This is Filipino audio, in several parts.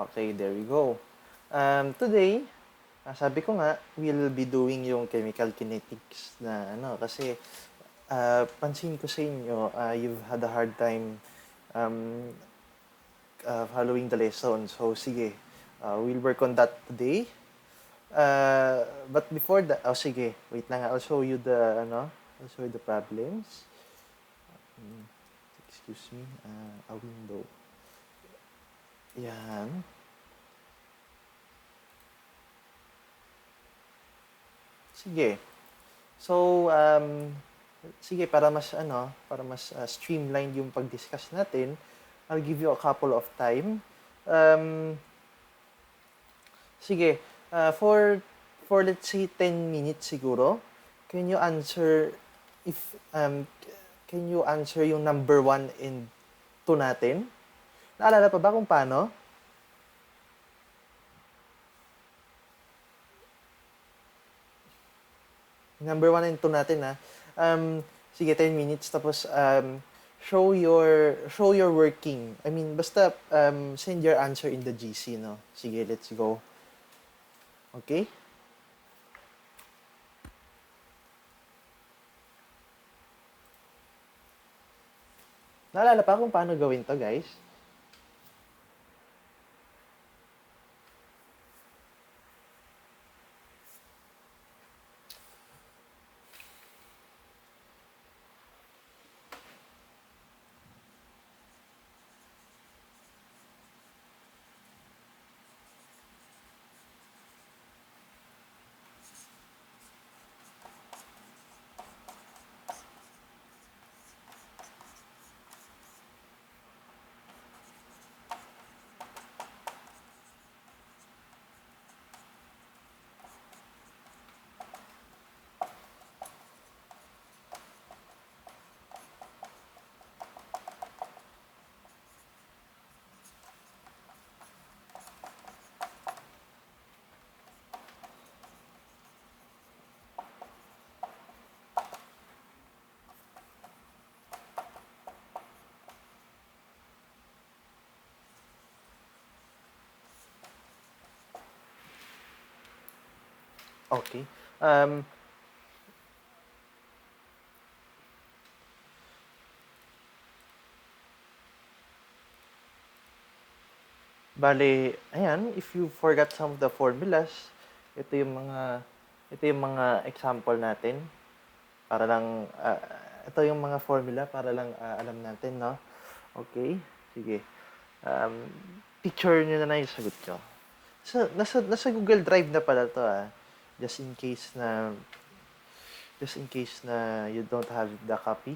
Okay, there we go. Today, sabi ko nga, we'll be doing yung chemical kinetics na kasi pansin ko sa inyo, you've had a hard time um, following the lesson. So, sige, we'll work on that today. But before that, sige, wait lang, I'll show you I'll show you the problems. Excuse me, a window. Yan. Sige. So, sige, para mas streamlined yung pag-discuss natin, I'll give you a couple of time. Sige, for let's say 10 minutes siguro, can you answer if can you answer yung number 1 and 2 natin? Naalala pa ba kung paano? Number 1 and 2 natin, ha. Sige, 10 minutes. Tapos, show your working. I mean, basta send your answer in the GC, no? Sige, let's go. Okay? Naalala pa kung paano gawin to, guys? Okay. Bale, ayan, if you forgot some of the formulas, ito yung mga example natin para lang ito yung mga formula para lang alam natin, no? Okay? Sige. Picture nyo na yung sagot nyo. So, nasa Google Drive na pala to, just in case na you don't have the copy.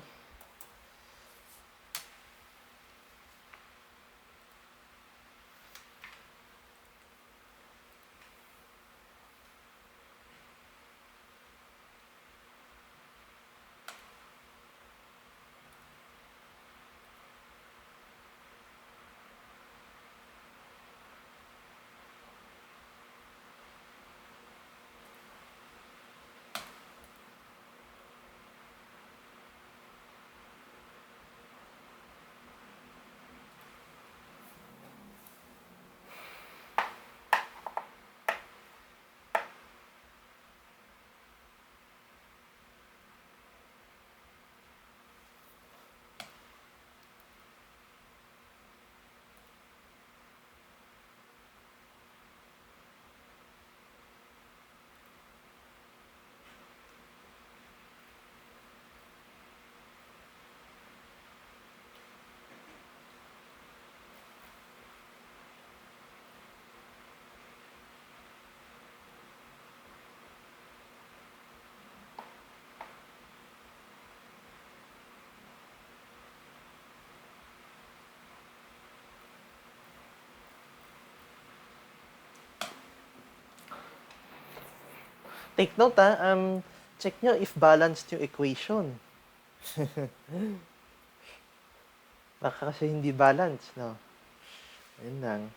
Take note, check nyo if balanced yung equation. Baka kasi hindi balance, no? Ayun lang.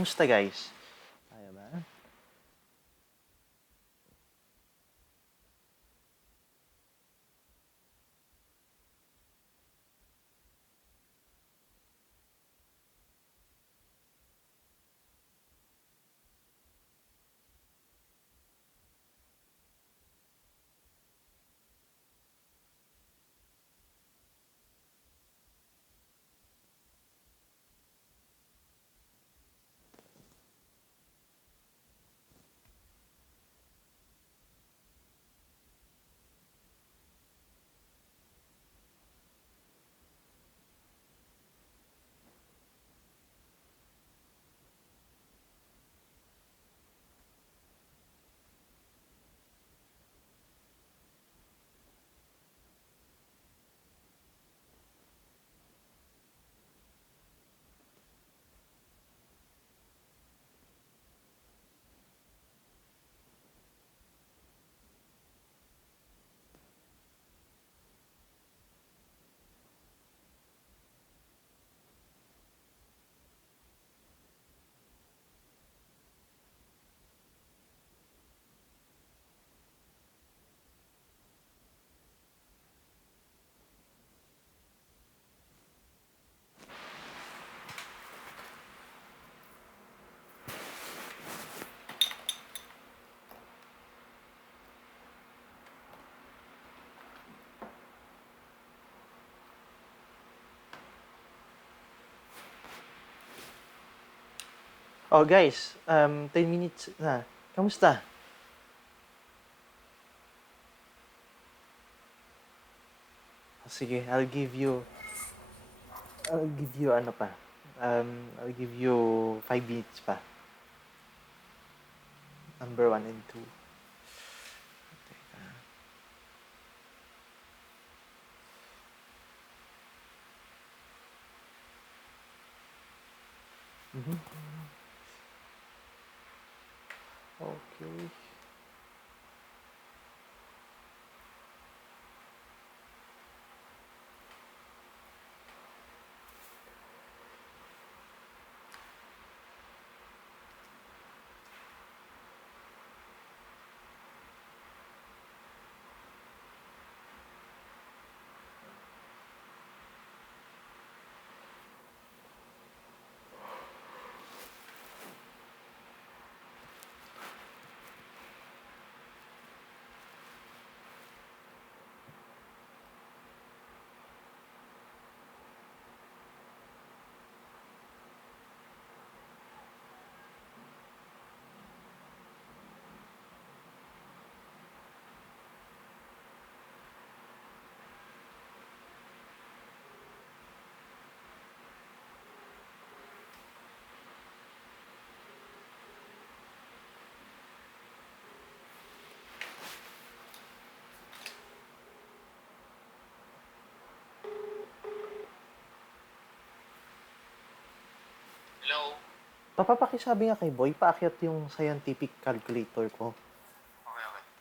Kamusta guys? Kaya ba? Oh guys, 10 minutes na. Kamusta? Sige, I'll give you ano pa. I'll give you 5 minutes pa. Number 1 and 2. Mhm. Okay. Hello? Papapakisabi nga kay Boy, paakyat yung scientific calculator ko. Okay, okay.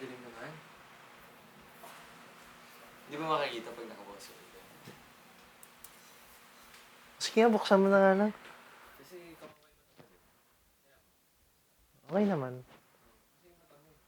Galing naman. Hindi ba makikita pag nakabukas ko dito? Sige nga, buksan mo na nga lang. Kasi kamukha mo naman eh. Okay naman. Kasi mata mo eh.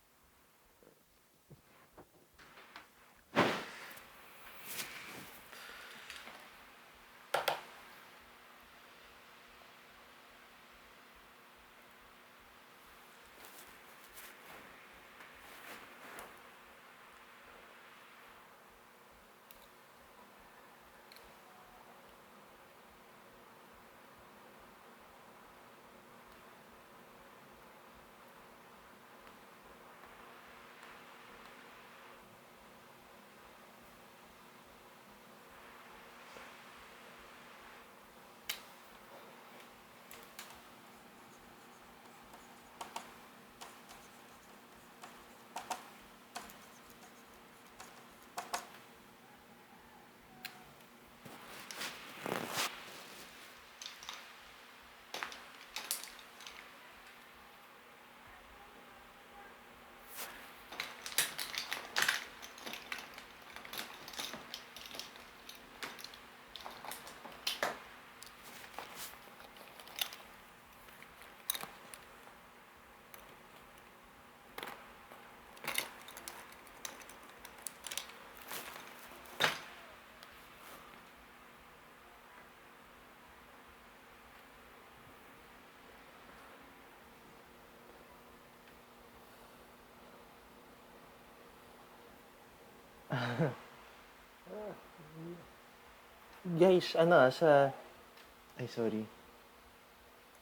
Guys, ay sorry.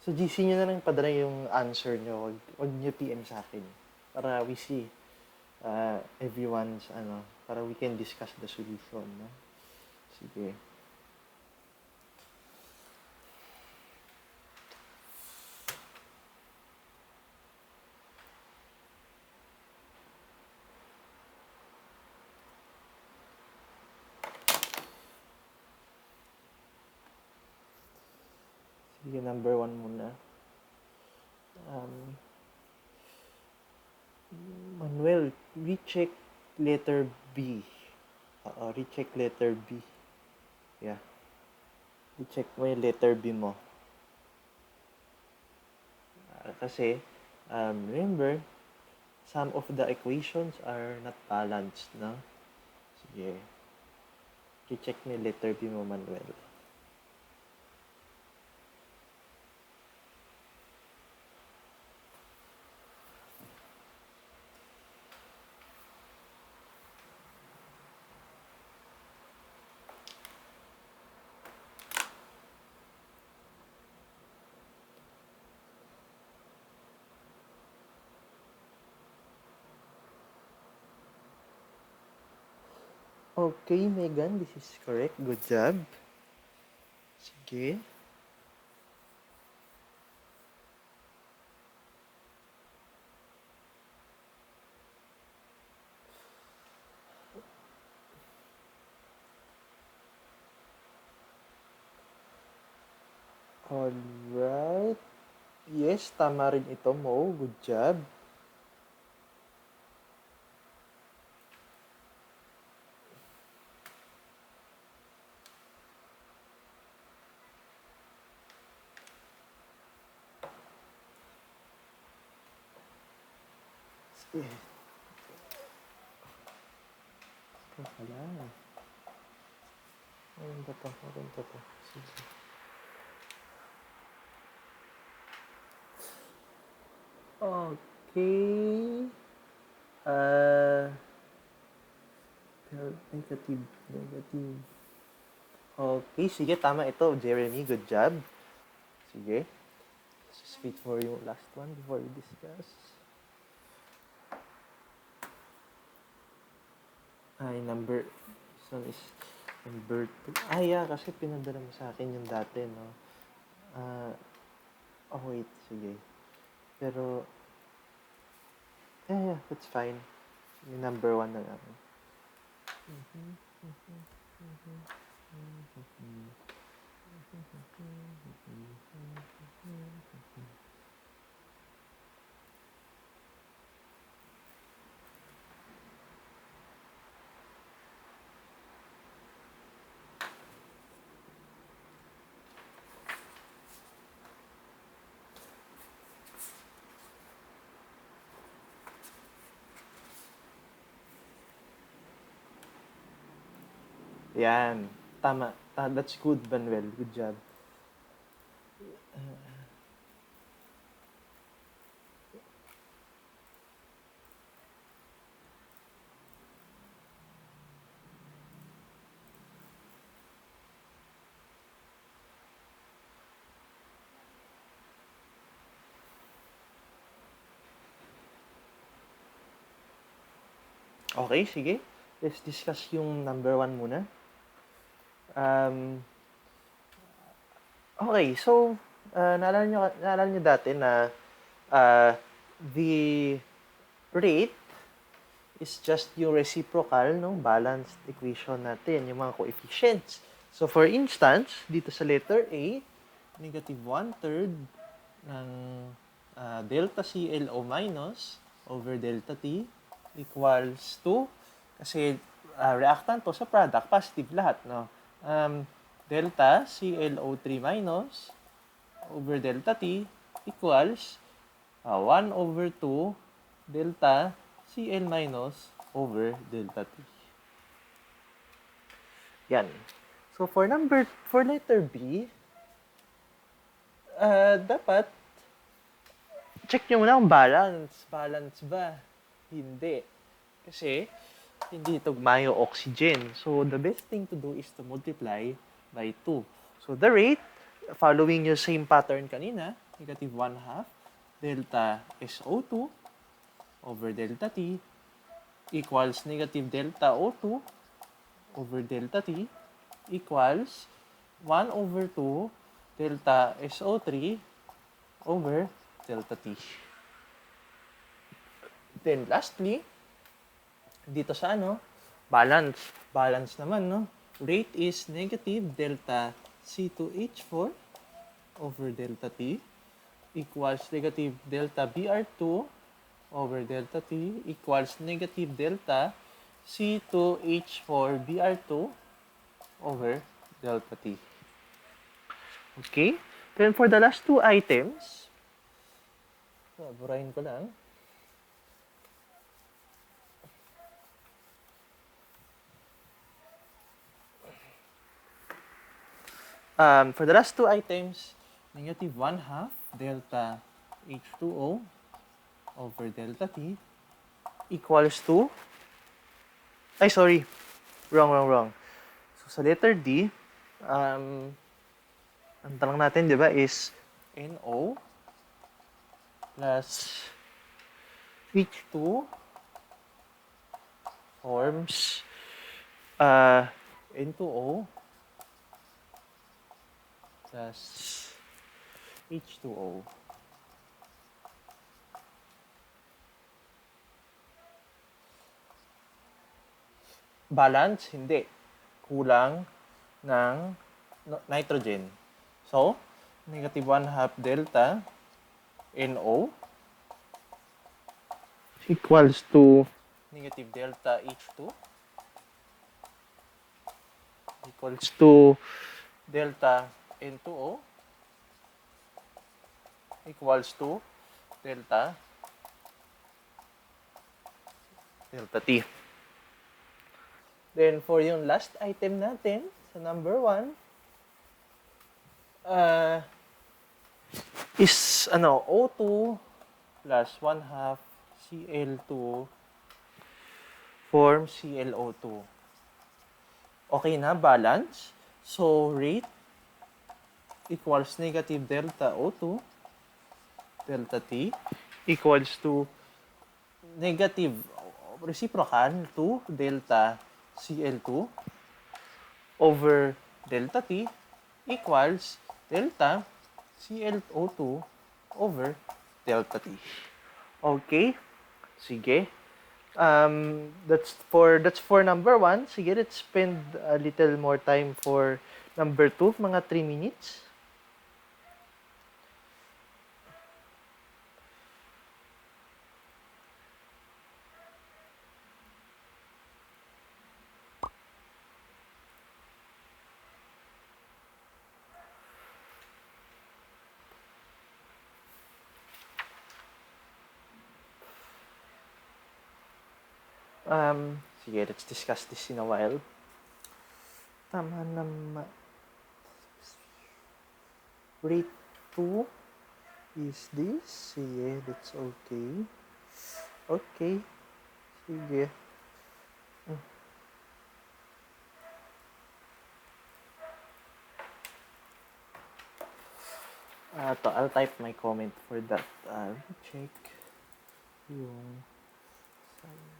Sa GC nyo na lang padala yung answer nyo. Wag nyo PM sa akin. Para we see everyone's, para we can discuss the solution, no? Sige. Sige, number 1 muna. Manuel, recheck letter B. Recheck letter B. Yeah. Recheck mo yung letter B mo. Kasi, remember, some of the equations are not balanced, no? Sige. Recheck mo yung letter B mo, Manuel. Okay, Megan, this is correct. Good job. Sige. Alright. Yes, tama rin ito mo. Good job. Sige. Ito pala. Maganda to. Sige. Okay. Negative. Okay, sige, tama ito. Jeremy, good job. Sige. Just wait for yung last one before we discuss. This one is number 2. Yeah, kasi pinadala mo sa akin yung dati, no? Wait, sige. Pero, that's fine. Yung number 1 na lang. Yan. Tama. That's good, Manuel. Good job. Okay, sige. Let's discuss yung number 1 muna. Okay, so, naalala nyo dati na the rate is just yung reciprocal ng balanced equation natin, yung mga coefficients. So, for instance, dito sa letter A, negative 1/3 ng delta CLO minus over delta T equals to, kasi reactant to sa product, positive lahat, no? Delta ClO3 minus over delta T equals 1/2 delta Cl minus over delta T. Yan. So, for letter B, dapat check nyo muna kung balance. Balance ba? Hindi. Kasi, hindi tugma yung oxygen. So, the best thing to do is to multiply by 2. So the rate, following your same pattern kanina, negative 1 half delta SO2 over delta T equals negative delta O2 over delta T equals 1 over 2 delta SO3 over delta T. Then lastly, dito sa balance. Balance naman, no? Rate is negative delta C2H4 over delta T equals negative delta Br2 over delta T equals negative delta C2H4Br2 over delta T. Okay? Then for the last two items, burahin ko lang. For the last two items, negative 1 half delta H2O over delta T equals to, wrong. So sa letter D, ang tanong natin, di ba, is NO plus H2 forms N2O plus H2O. Balance, hindi. Kulang ng nitrogen. So, negative 1 half delta NO equals to negative delta H2 equals to delta N2O equals to delta T. Then, for yung last item natin, sa number 1, is O2 plus 1 half Cl2 form ClO2. Okay na, balance. So, rate equals negative delta O2 delta T equals to negative reciprocal to delta Cl2 over delta T equals delta ClO2 over delta T. Okay? Sige. That's for number 1. Sige, let's spend a little more time for number 2, mga 3 minutes. Sige, let's discuss this in a while. Tama naman. Rate 2 is this. Sige, that's okay. Okay. Sige. I'll type my comment for that. Check yung science.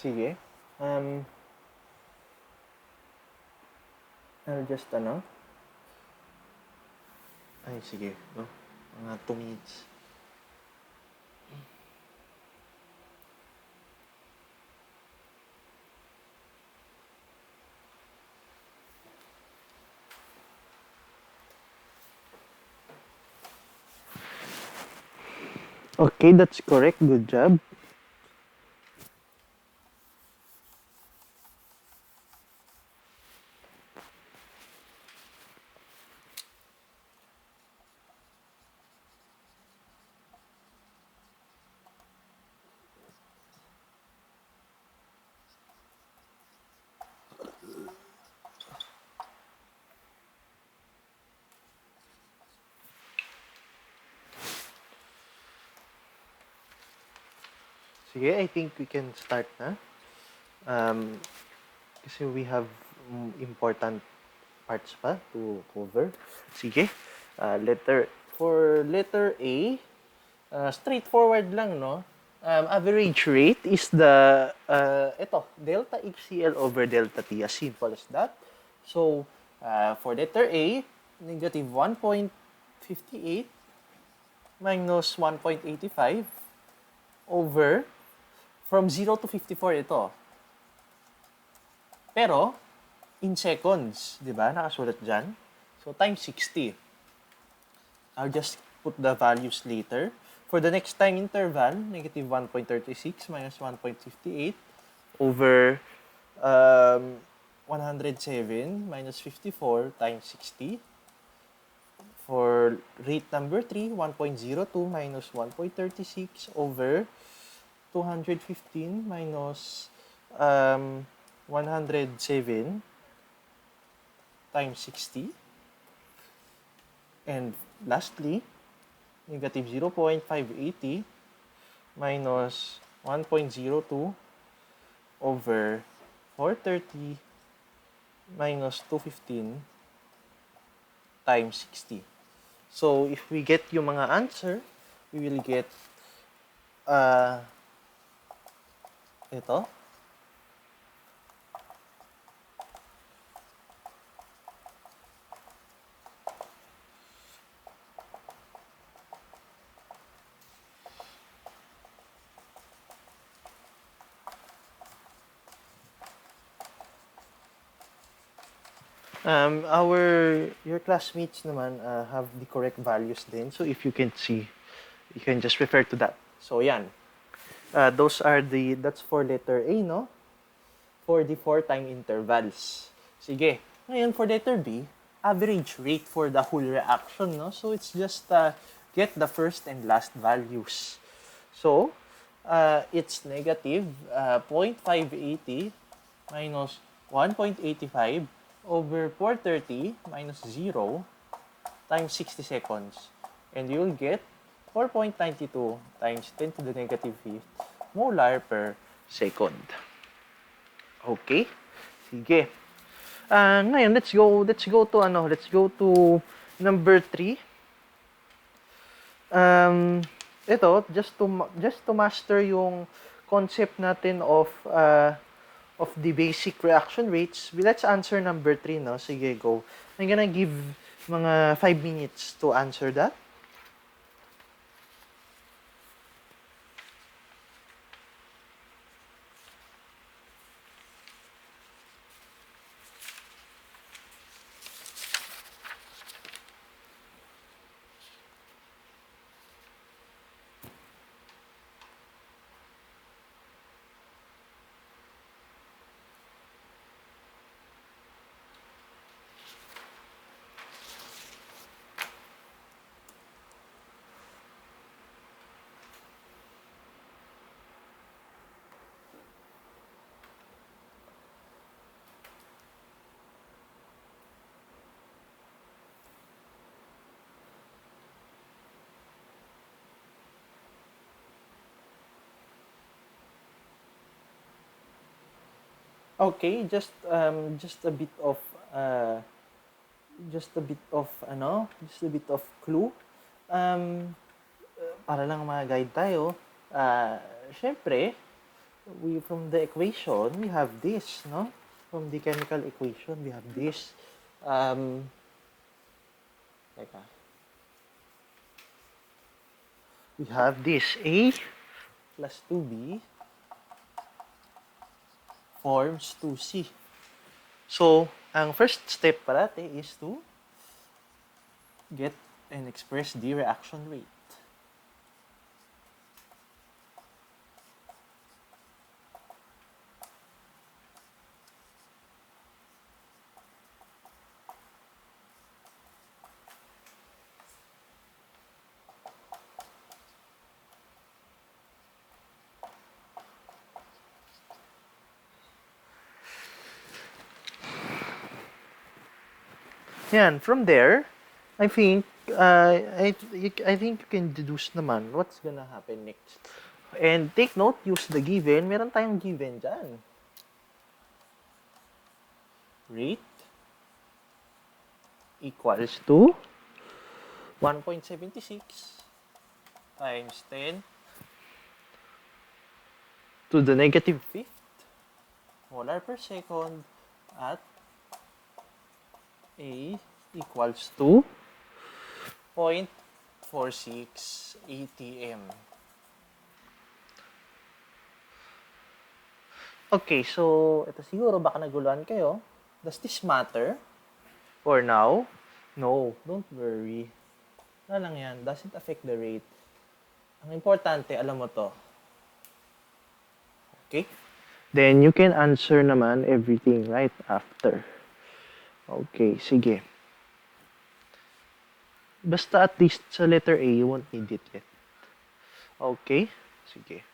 Sige. I'll just ay sige, no? Mga 2 minutes. Okay, that's correct. Good job. Sige, I think we can start na. Kasi we have important parts pa to cover. Sige. For letter A, straightforward lang, no? Average rate is delta HCl over delta T, as simple as that. So, for letter A, negative 1.58 minus 1.85 over, from 0 to 54 ito. Pero, in seconds, di ba? Nakasulat dyan. So, times 60. I'll just put the values later. For the next time interval, negative 1.36 minus 1.58 over 107 minus 54 times 60. For rate number 3, 1.02 minus 1.36 over 215 minus 107 times 60. And lastly, negative 0.580 minus 1.02 over 430 minus 215 times 60. So, if we get yung mga answer, we will get ito. Your classmates naman have the correct values din. So if you can see, you can just refer to that. So yan. That's for letter A, no? For the 4-time intervals. Sige. Ngayon for letter B, average rate for the whole reaction, no? So it's just get the first and last values. So, it's negative 0.580 minus 1.85 over 430 minus 0 times 60 seconds. And you'll get 4.92 times 10 to the negative 5th molar per second. Okay? Sige. Ngayon, let's go to number 3. Just to master yung concept natin of the basic reaction rates, let's answer number 3, no? Sige, go. I'm gonna give mga 5 minutes to answer that. Okay, just a bit of clue. Para lang ma-guide tayo. Syempre, from the equation, we have this, no? From the chemical equation, we have this. Teka. We have this A plus 2B forms 2C. So, ang first step parate is to get and express the reaction rate. Yan, from there, I think, I think you can deduce naman what's gonna happen next. And take note, use the given. Meron tayong given dyan. Rate equals to 1.76 times 10 to the negative fifth molar per second at A equals to 0.46 atm. Okay, so ito siguro baka naguluhan kayo. Does this matter? For now? No, don't worry. Ano lang yan, doesn't affect the rate. Ang importante, alam mo to. Okay? Then you can answer naman everything right after. Okay, sige. Basta at least sa letter A, you won't need it yet. Okay? Sige.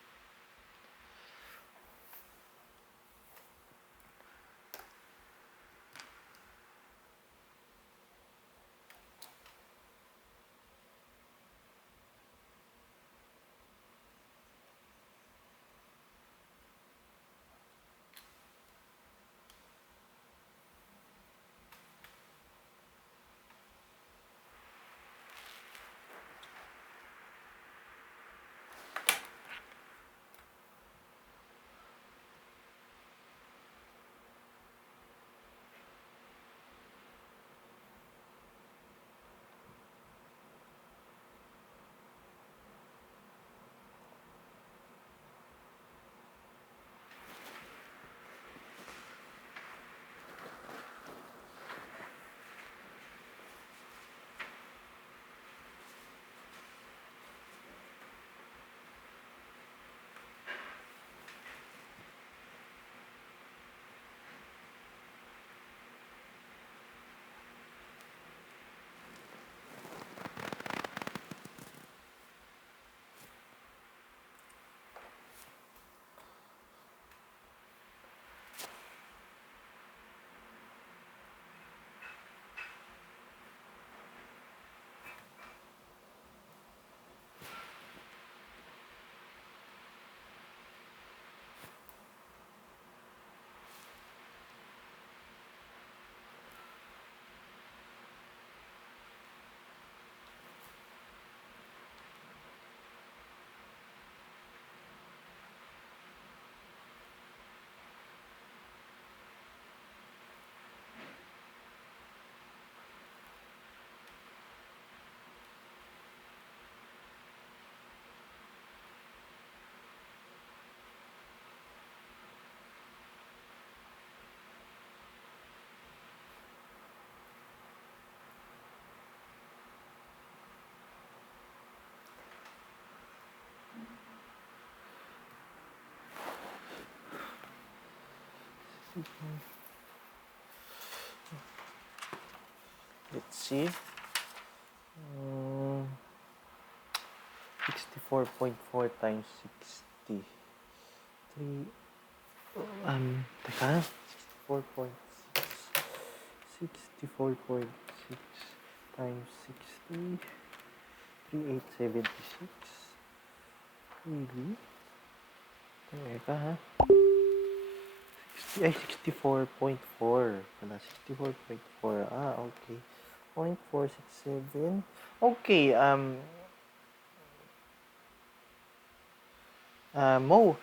Let's see. 64.4 times 60. 3, teka. 64.6 times 60. 3876. Really? Teka ha. 64.4. Wala, 64.4. Okay. 0.467. Okay, Mo,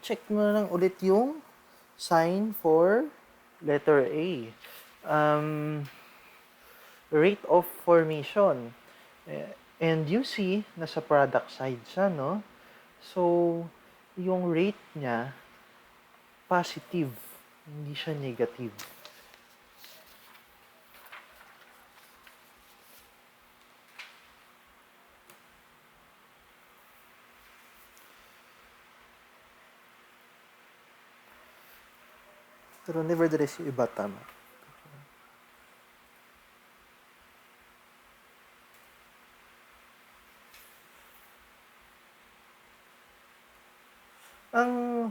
check mo na lang ulit yung sign for letter A. Um, rate of formation. And you see, nasa product side siya, no? So, yung rate niya, positive. Hindi siya negative. Pero nevertheless, yung iba tama. Ang...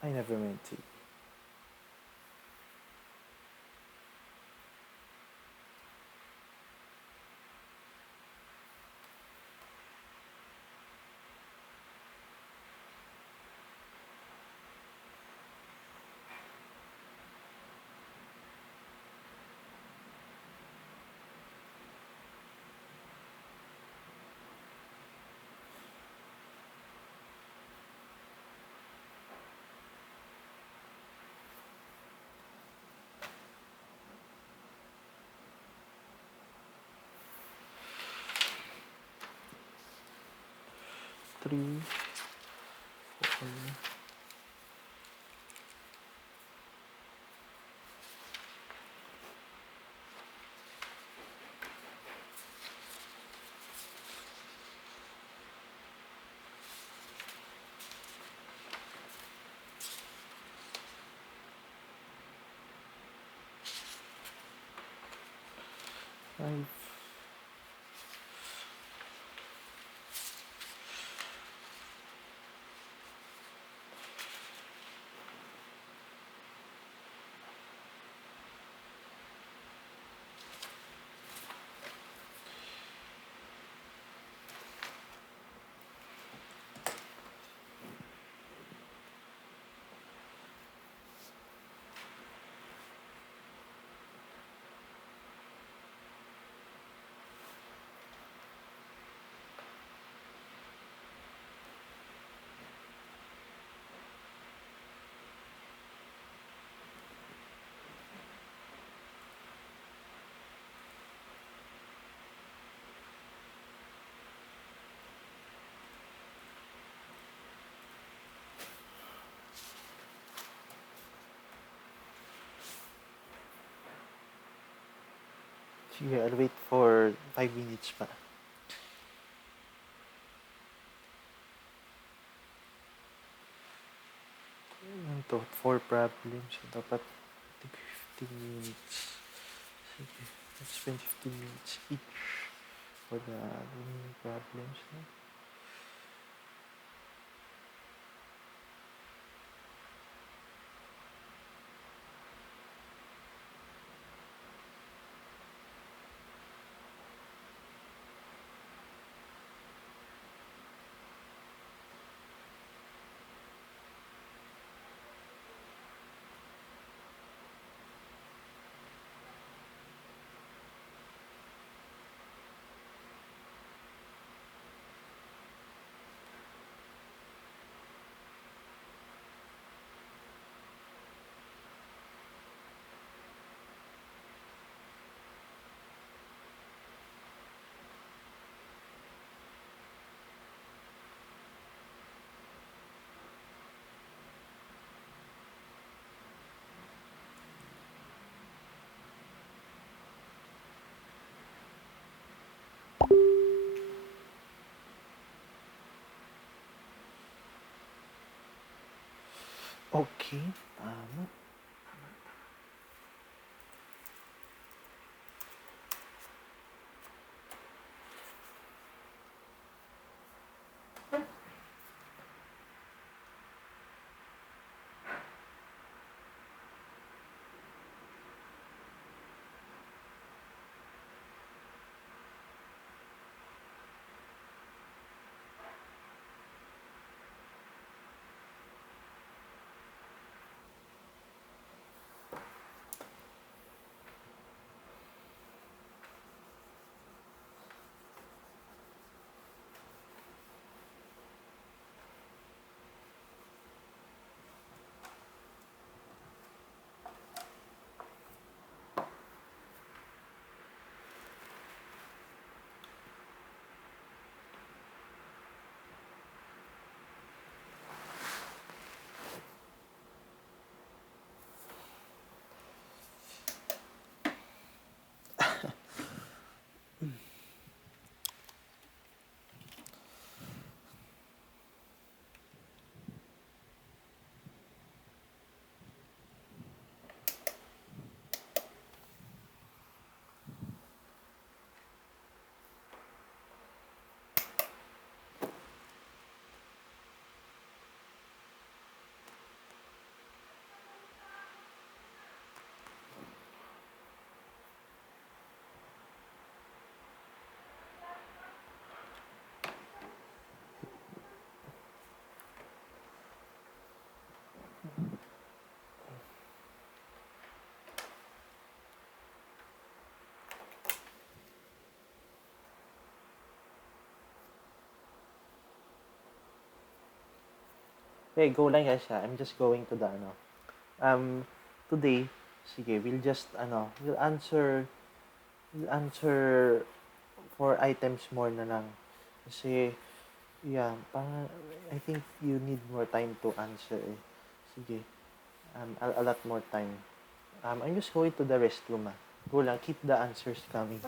I never meant to. Three, four, 5. Sige, I'll wait for 5 minutes pa. Ano to? 4 problems. Dapat 15 minutes. Sige, let's spend 15 minutes each for the remaining problems. No? Okay, tama. Okay, go lang guys ha. I'm just going to the ano. Today, sige, we'll answer 4 items more na lang. Kasi, yeah, I think you need more time to answer eh. Sige, a lot more time. I'm just going to the restroom ah. Go lang, keep the answers coming.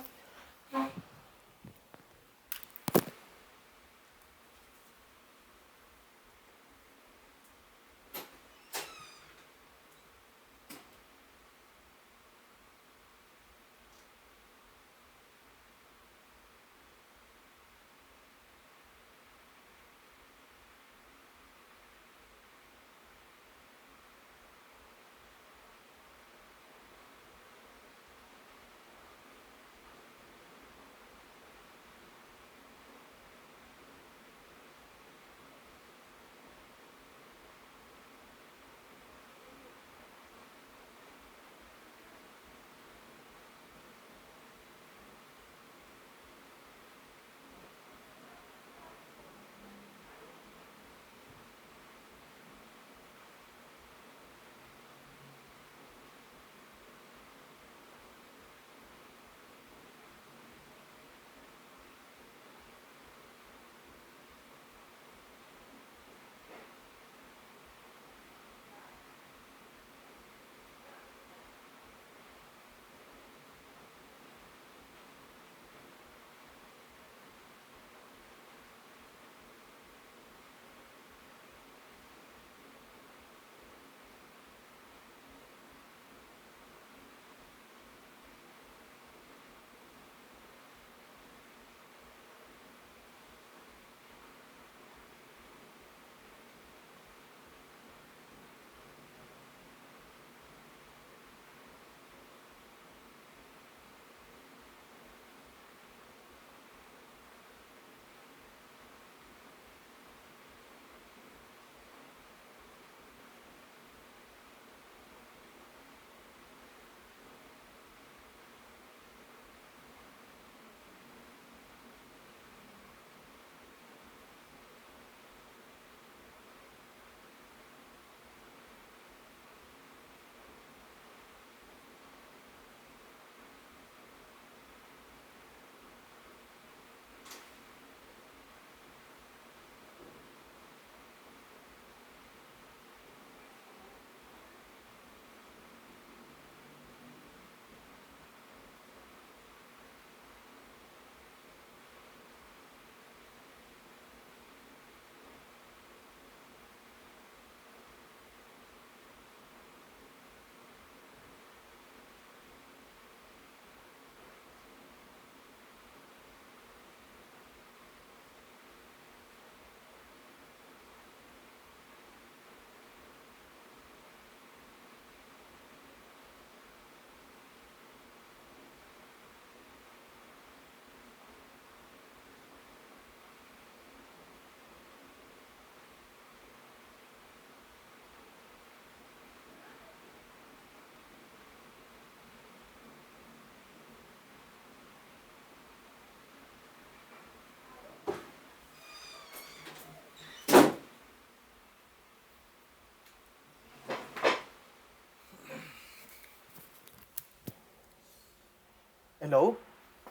Hello?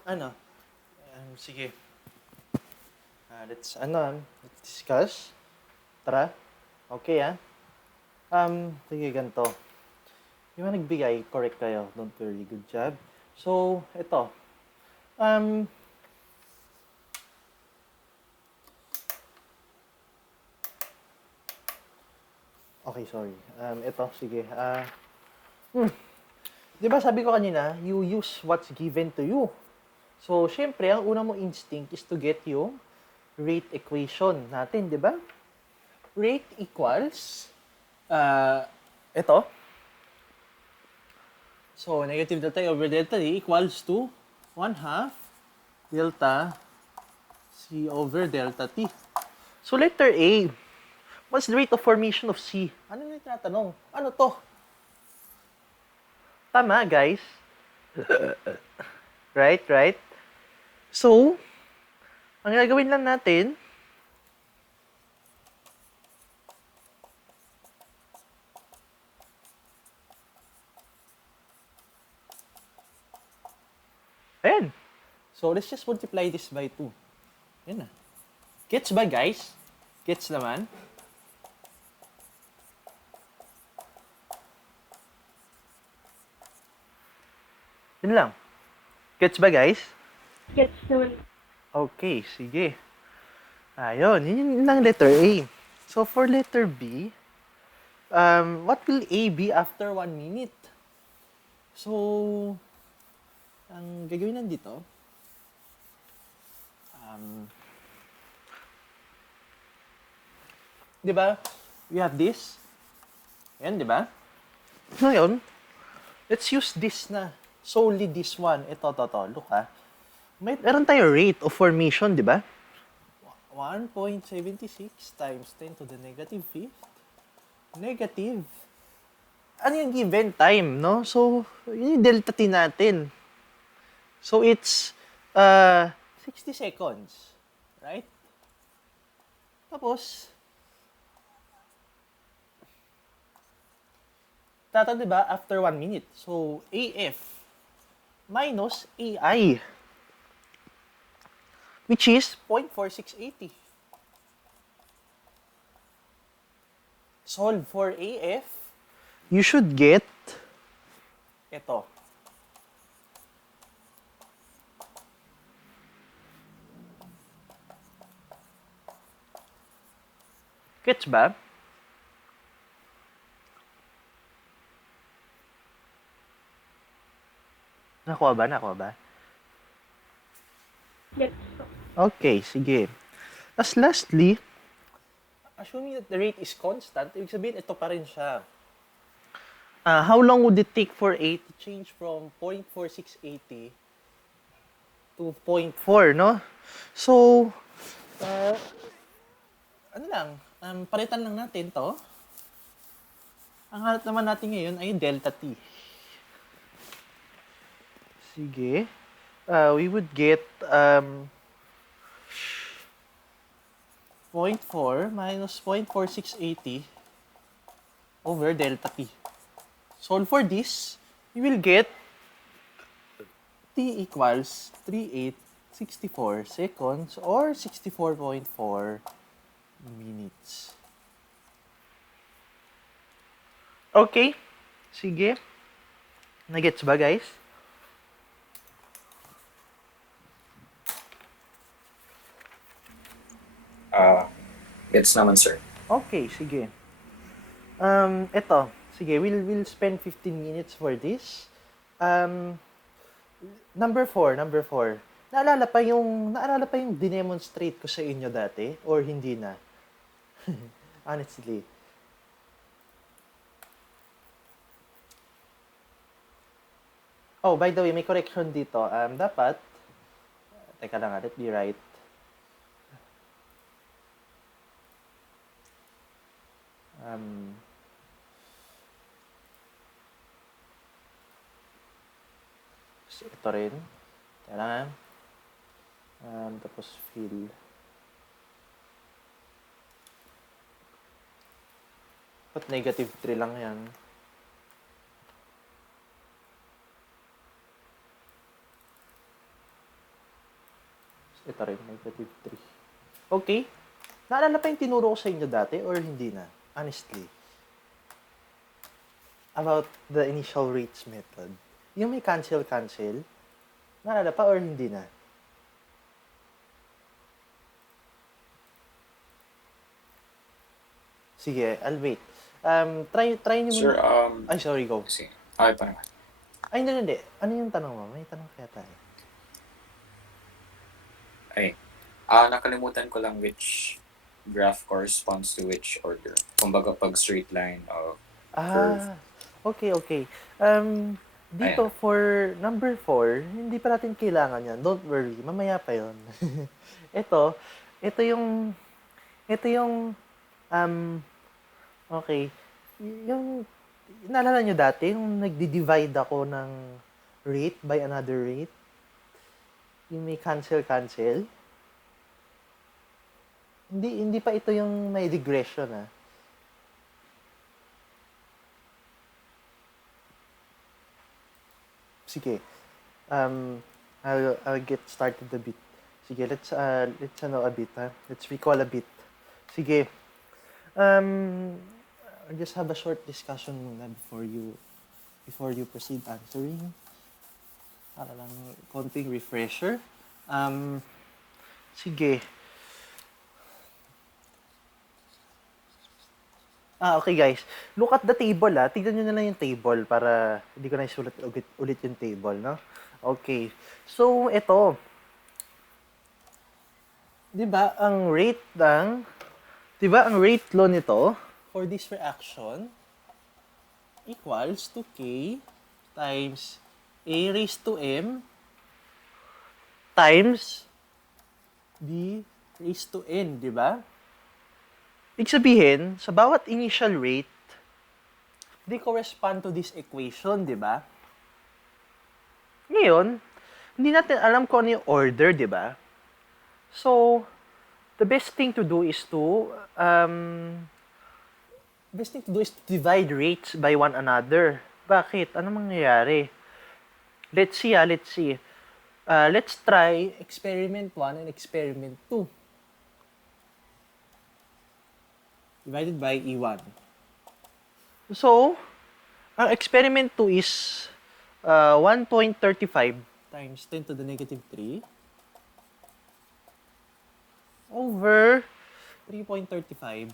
Ano? Sige. Let's discuss. Tara. Okay, ah. Sige, ganito. Yung mga nagbigay, correct kayo. Don't worry, good job. So, ito. Um, okay, sorry. Ito, sige. Di ba sabi ko kanina, you use what's given to you. So, syempre, ang una mong instinct is to get yung rate equation natin, di ba? Rate equals, ito. So, negative delta A over delta D equals to 1/2 delta C over delta T. So, letter A. What's the rate of formation of C? Ano na yung tinatanong? Ano to? Tama, guys. Right, right? So, ang gagawin lang natin, So, let's just multiply this by 2. Yan na. Gets ba, guys? Gets naman? Yun lang. Gets ba, guys? Gets naman. Okay, sige. Ayun, yun lang letter A. So, for letter B, what will A be after 1 minute? So, ang gagawin nandito, di ba? We have this. Ayan, di ba? Ngayon, let's use this na. Solely this one. Ito. Look meron tayo rate of formation, di ba? 1.76 times 10 to the negative 5th. Negative. Ano yung given time, no? So, yun yung delta T natin. So, it's 60 seconds. Right? Tapos, di ba, after 1 minute. So, AF minus AI, which is 0.4680. Solve for AF, you should get ito. Gets ba? Nakuha ba? Gets. Okay, sige. As lastly, assuming that the rate is constant, ibig sabihin, ito pa rin siya. How long would it take for A to change from 0.4680 to 0.4, no? So, ano lang, palitan lang natin to. Ang hanap naman natin ngayon ay delta T. Sige. We would get 0.4 minus 0.4680 over delta T. Solve for this, we will get T equals 3864 seconds or 64.4 minutes. Okay. Sige. Nagets ba, guys? Gets naman, sir. Okay, sige. Eto. Sige, we'll spend 15 minutes for this. Number 4. Naalala pa yung dinemonstrate ko sa inyo dati or hindi na? Honestly. Oh, by the way, may correction dito. Dapat, teka lang, let me write. Ito rin. Kailangan. Tapos fill. Ba't negative 3 lang yan? Ito rin, negative 3. Okay. Naalala pa yung tinuro ko sa inyo dati or hindi na? Honestly. About the initial rates method. Yung may cancel. Naalala pa or hindi na? Sige, I'll wait. Try niyo Sir, Ay, sorry, go. kasi, okay pa naman. Ay, hindi. Ano yung tanong mo? May tanong kaya tayo. Nakalimutan ko lang which graph corresponds to which order. Kumbaga, pag straight line of curve. Okay. Dito, for number 4, hindi pa natin kailangan yan. Don't worry, mamaya pa yun. ito yung, okay. Yung, naalala nyo dati, yung nagdi-divide ako ng rate by another rate? Yung may cancel. Hindi pa ito yung may regression, Sige. I'll get started a bit. Sige, let's ano a bit, ha? Let's recall a bit. Sige. Um, I'll just have a short discussion muna before you proceed answering. Para lang konting refresher. Um, Sige. Okay guys. Look at the table Tignan nyo na lang yung table para hindi ko na isulat ulit yung table, no? Okay. So, ito. 'Di ba, ang rate law nito for this reaction equals to K times A raised to M times B raised to N, 'di ba? Ibig sabihin, sa bawat initial rate, they correspond to this equation, di ba? Ngayon, hindi natin alam kung ano yung order, di ba? So, the best thing to do is to divide rates by one another. Bakit? Ano mangyayari? Let's see. Let's try experiment 1 and experiment 2. Divided by E1. So, ang experiment 2 is 1.35 times 10 to the negative 3 over 3.35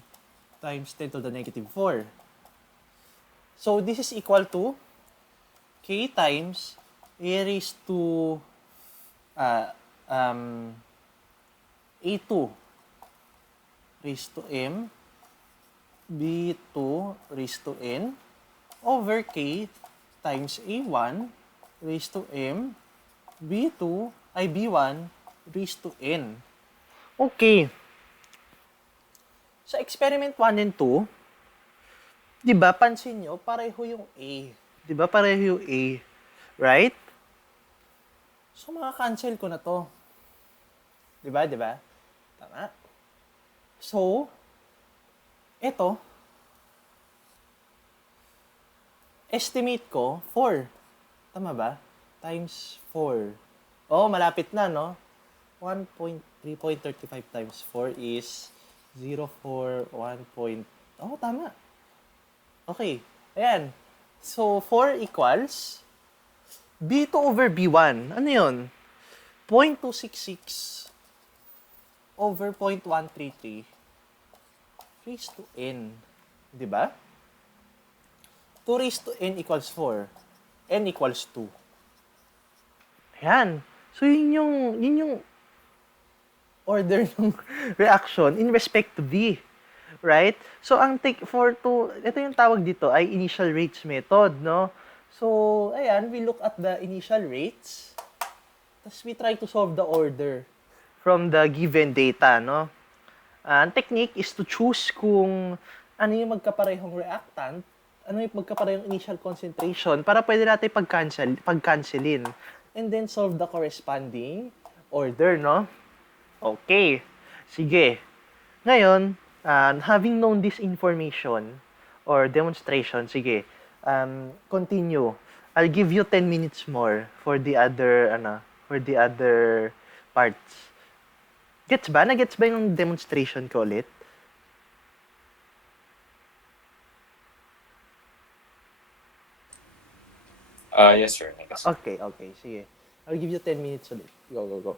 times 10 to the negative 4. So, this is equal to K times A raised to A2 raised to M B2 raised to N over K times A1 raised to M B1 raised to N. Okay. Sa experiment 1 and 2, 'di ba, pansin nyo, pareho yung A. 'Di ba, pareho yung A. Right? So, maka-cancel ko na to. 'Di ba? Tama. So, ito, estimate ko, 4. Tama ba? Times 4. Oh, malapit na, no? 3.35 times 4 is 0.41. Oh, tama. Okay. Ayan. So, 4 equals B2 over B1. Ano yun? 0.266 over 0.133 raised to N. Diba? 2 raised to N equals 4. N equals 2. Ayan. So, yun yung order ng reaction in respect to V. Right? So, ang take for to, ito yung tawag dito ay initial rates method, no? So, ayan, we look at the initial rates. Tapos we try to solve the order from the given data, no? Ang technique is to choose kung ano yung magkaparehong reactant, ano yung magkaparehong initial concentration para pwede natin pagcancelin. And then solve the corresponding order, no? Okay. Sige. Ngayon, having known this information or demonstration, sige, continue. I'll give you 10 minutes more for the other parts. Gets ba? Nagets ba yung demonstration ko ulit? Yes, sir. Okay. Sige. I'll give you 10 minutes ulit. Go.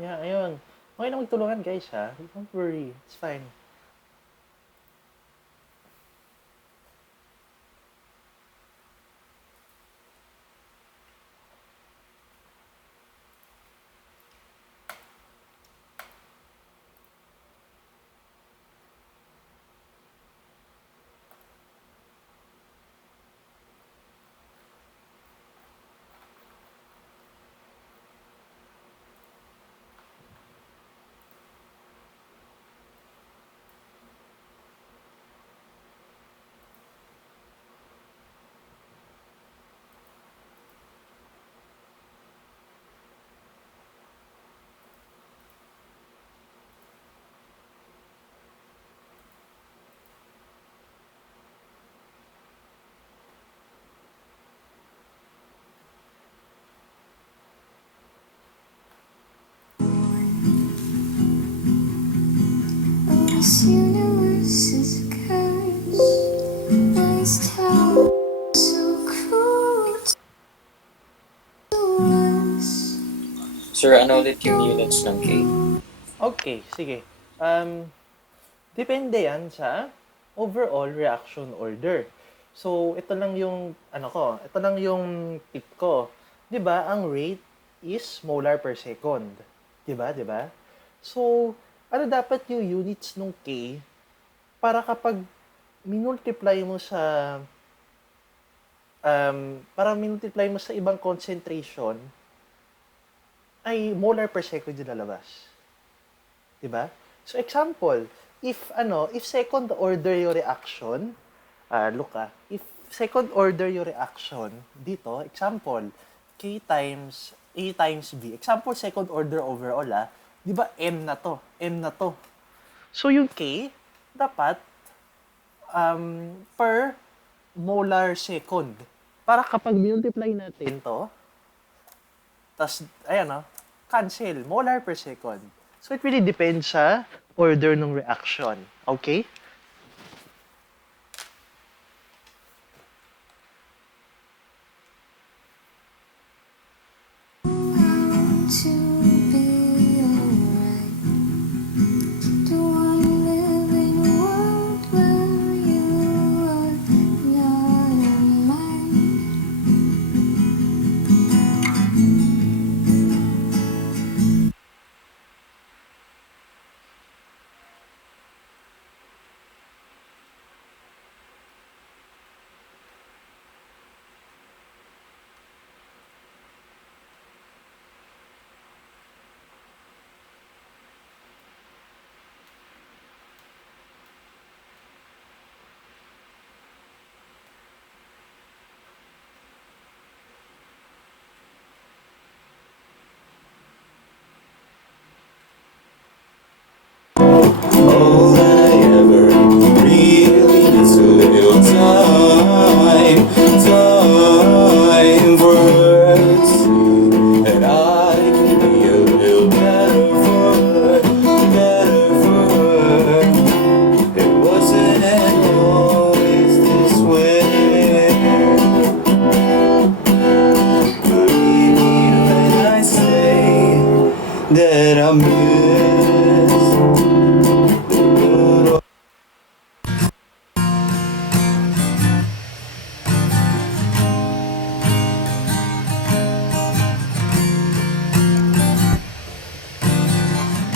Yeah, ayun. Okay na magtulungan guys ha. Don't worry. It's fine. This universe is a curse. Nice town, so cruel to us. Sir, ano ulit yung units ng K? Okay, sige. Depende yan sa overall reaction order. So, ito lang yung, ito lang yung tip ko. 'Di ba ang rate is molar per second. 'Di ba, 'di ba? So, ano dapat yung units nung K para kapag minultiply mo sa ibang concentration ay molar per second yung lalabas. 'Di ba? So example, if second order yung reaction, if second order yung reaction dito, example, K times A times B. Example, second order overall, 'di ba M na to? M na to. So yung K dapat per molar second. Para kapag multiply natin to, tas ayan cancel, molar per second. So it really depends sa order ng reaction. Okay? To be alright. Don't wanna live in a world where you are not mine. All I ever really need a little time for her to see that I can be a little better for her. It wasn't always this way. Believe me when I say that I miss the good old.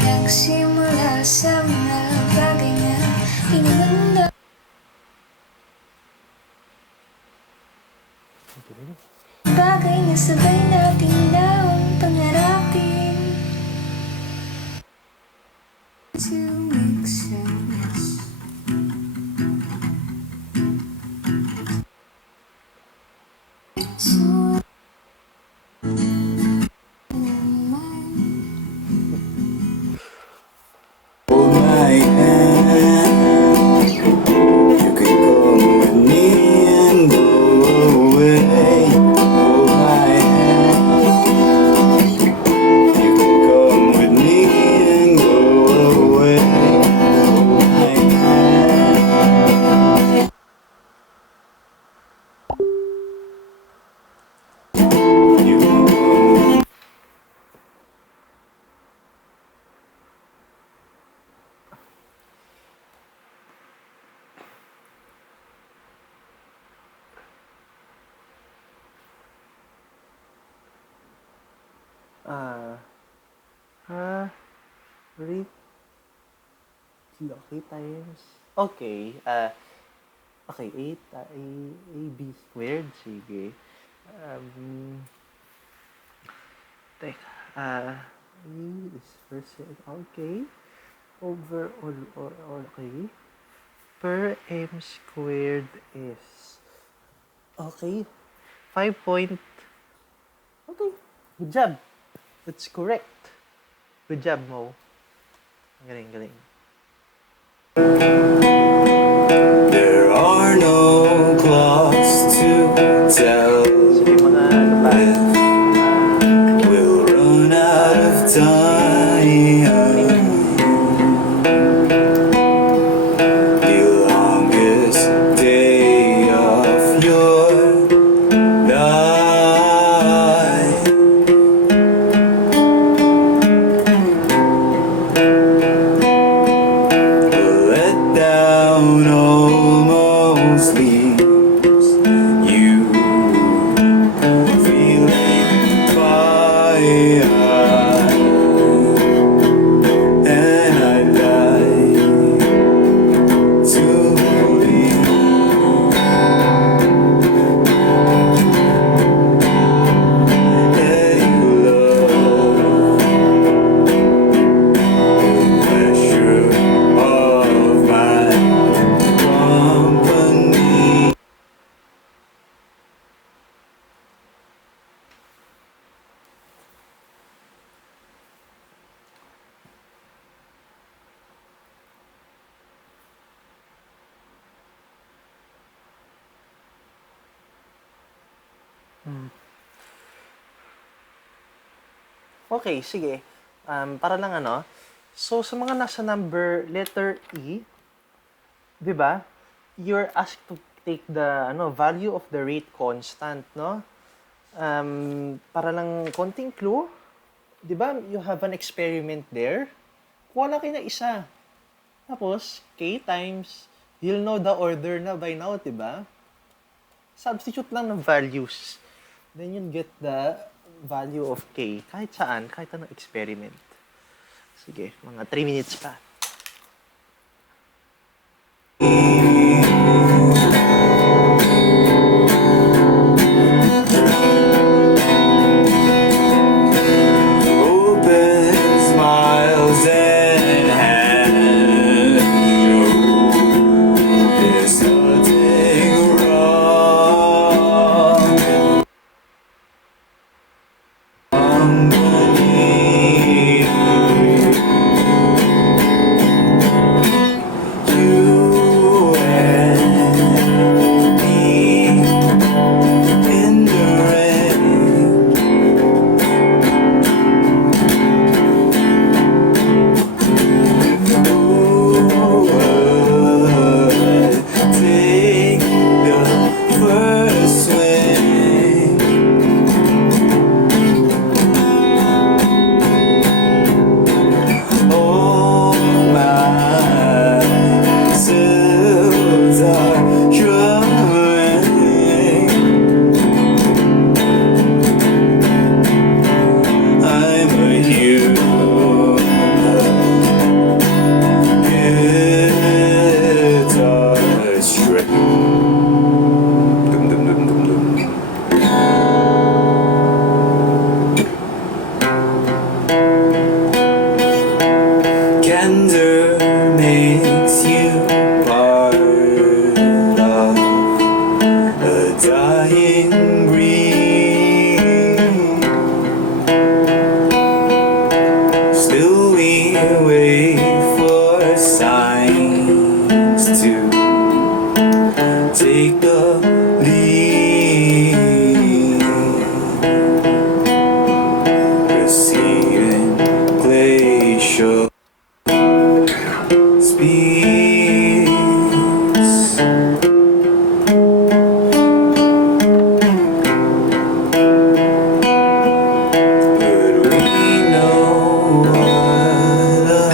Nagsimula sa mga bagay na inaganda. Bagay na sabay natin daw pangarapin. To make sense. So Hold my hand. You can come with me and go away. Hold my hand. You can come with me and go away. Rate Loki times... Okay, okay, AB squared, sige. Teka, A is percent, okay. Over all, okay. Per M squared is, okay, 5 point, okay, good job. That's correct. Good job, Mo. Galing, galing. There are no clocks to tell Sige, mga ano pa. we'll run out of time. The longest day of your life. Let down almost leaves you feeling fire, and I'd like to believe that you love the pleasure of my company. Okay, sige. Para lang ano. So, sa mga nasa number letter E, di ba? You're asked to take the value of the rate constant, no? Para lang konting clue, di ba? You have an experiment there. Kuha lang kayo na isa. Tapos, K times, you'll know the order na by now, di ba? Substitute lang ng values. Then you'll get the value of K. Kahit saan, kahit anong experiment. Sige, mga 3 minutes pa. Open smiles and hands show there's nothing wrong. Company, you and me in the rain. Take the first swing. All my cells are trembling. I'm a human guitar string. Dum, dum, dum, dum, dum. Candor makes you part of a dying breed. Still we wait for signs to take the lead. Receding glacial speeds. But we know what a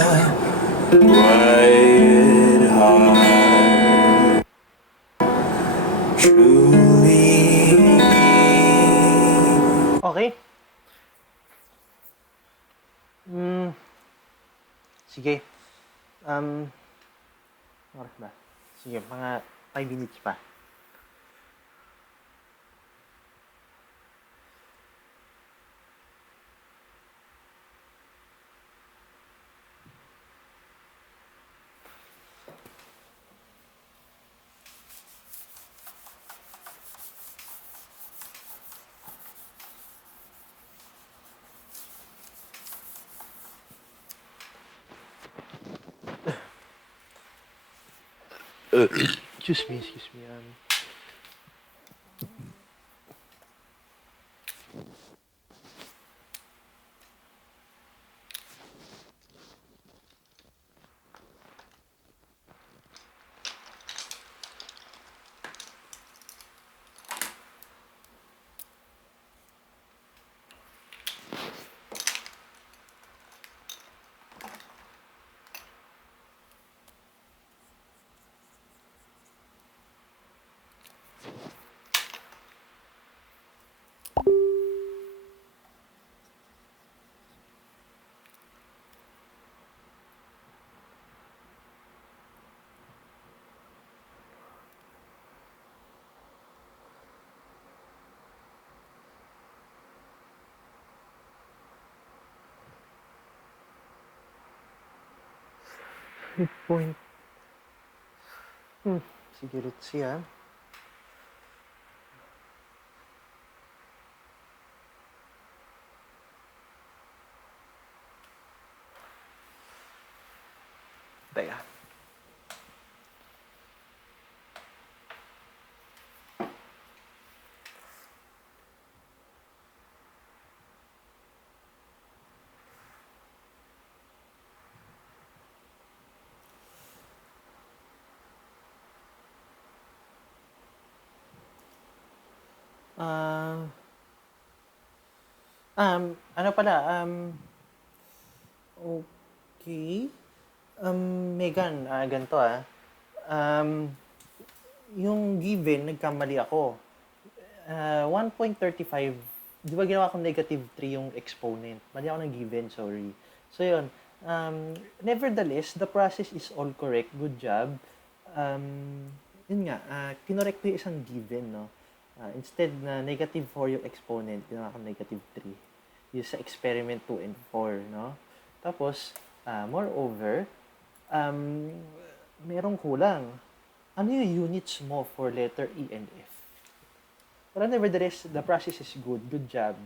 quiet heart truly. Okay? Sige. Oras ba? Sige, mga 5 minutes pa. Excuse me, excuse me. 5 point. Sige, let's see ah. Teka. Ah, ano pala, okay. Megan, ganito ah. Um, yung given, nagkamali ako. 1.35, di ba ginawa kong -3 yung exponent? Mali ako ng given, sorry. So yun, nevertheless, the process is all correct. Good job. Yun nga, kinorek ko yung isang given, no? Instead na -4 yung exponent, ginawa kong -3. Yung sa experiment 2 and 4, no? Tapos, moreover, um, merong kulang. Ano yung units mo for letter E and F? But nevertheless, the process is good. Good job.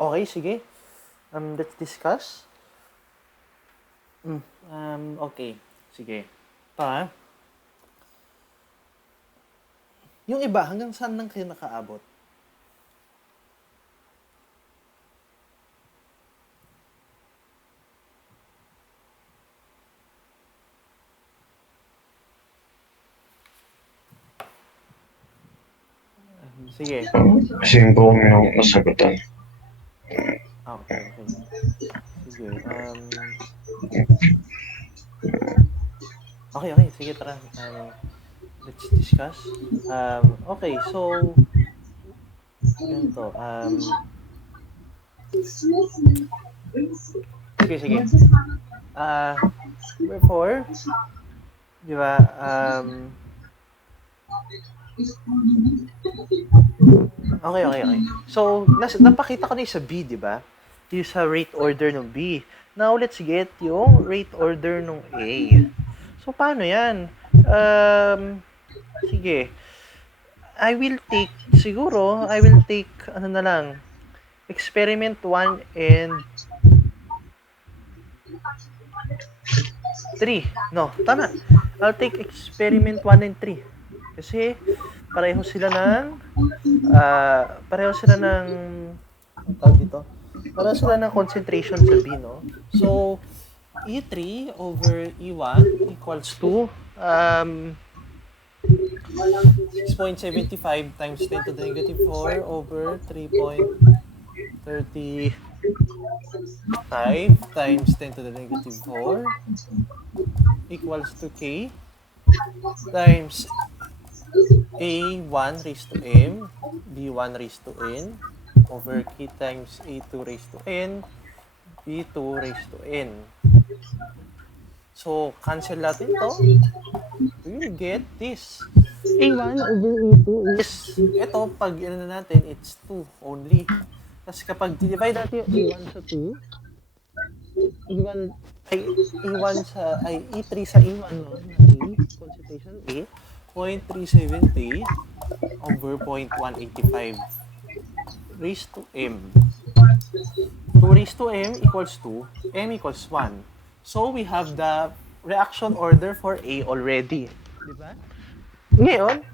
Okay, sige. Let's discuss. Okay. Sige. Pa. Yung iba, hanggang saan lang kayo nakaabot? Sige. Kasi yung buong yung nasagutan. Okay. Sige. Okay. Sige, tara. Let's discuss. Okay, so, ganito. Sige. Before, di ba, okay. So, napakita ko na yung sa B, di ba? Yung sa rate order ng B. Now, let's get yung rate order ng A. So, paano yan? Sige. I will take, ano na lang, experiment 1 and 3. No, tama. I'll take experiment 1 and 3. Kasi, pareho sila ng, ang tawag dito? Pareho sila ng concentration sa B, no? So, E3 over E1 equals to 6.75 times 10 to the negative 4 over 3.35 times 10 to the negative 4 equals to K times A1 raised to M, B1 raised to N over K times A2 raised to N, B2 raised to N. So, cancel natin to. We will get this. A1 over A2 is, ito, pag ano natin, it's 2 only. Tapos kapag divide natin yung A1 sa 2, E3 sa A1, no? Concentration A, 0.370 over 0.185 raised to M. 2 raised to M equals 2, M equals 1. So, we have the reaction order for A already. Diba? Ngayon,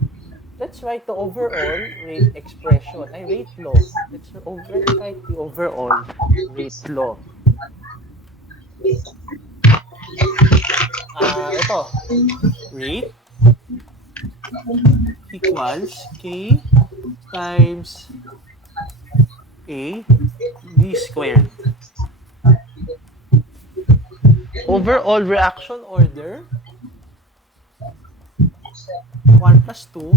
let's write the overall rate expression. Rate law. Let's write the overall rate law. Ito. Rate equals K times A B squared. Overall reaction order 1 plus 2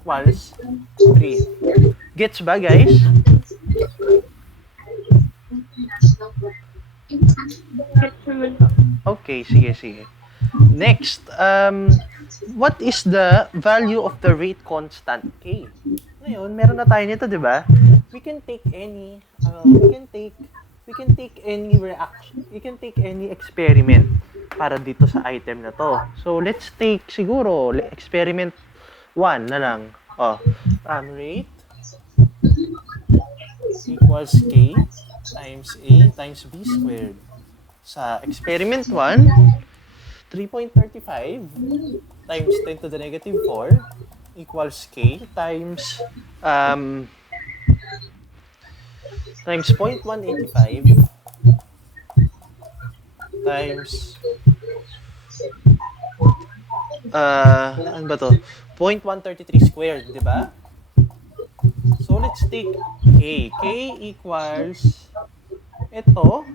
equals 3. Gets ba, guys? Okay, sige. Next, what is the value of the rate constant K? Ngayon, meron na tayo nito, di ba? We can take any reaction, we can take any experiment para dito sa item na to. So, let's take siguro experiment 1 na lang. Rate equals K times A times B squared. Sa experiment 1, 3.35 times 10 to the negative 4 equals K times 0.185 times ano ba to? 0.133 squared, di ba? So, let's take K. K equals ito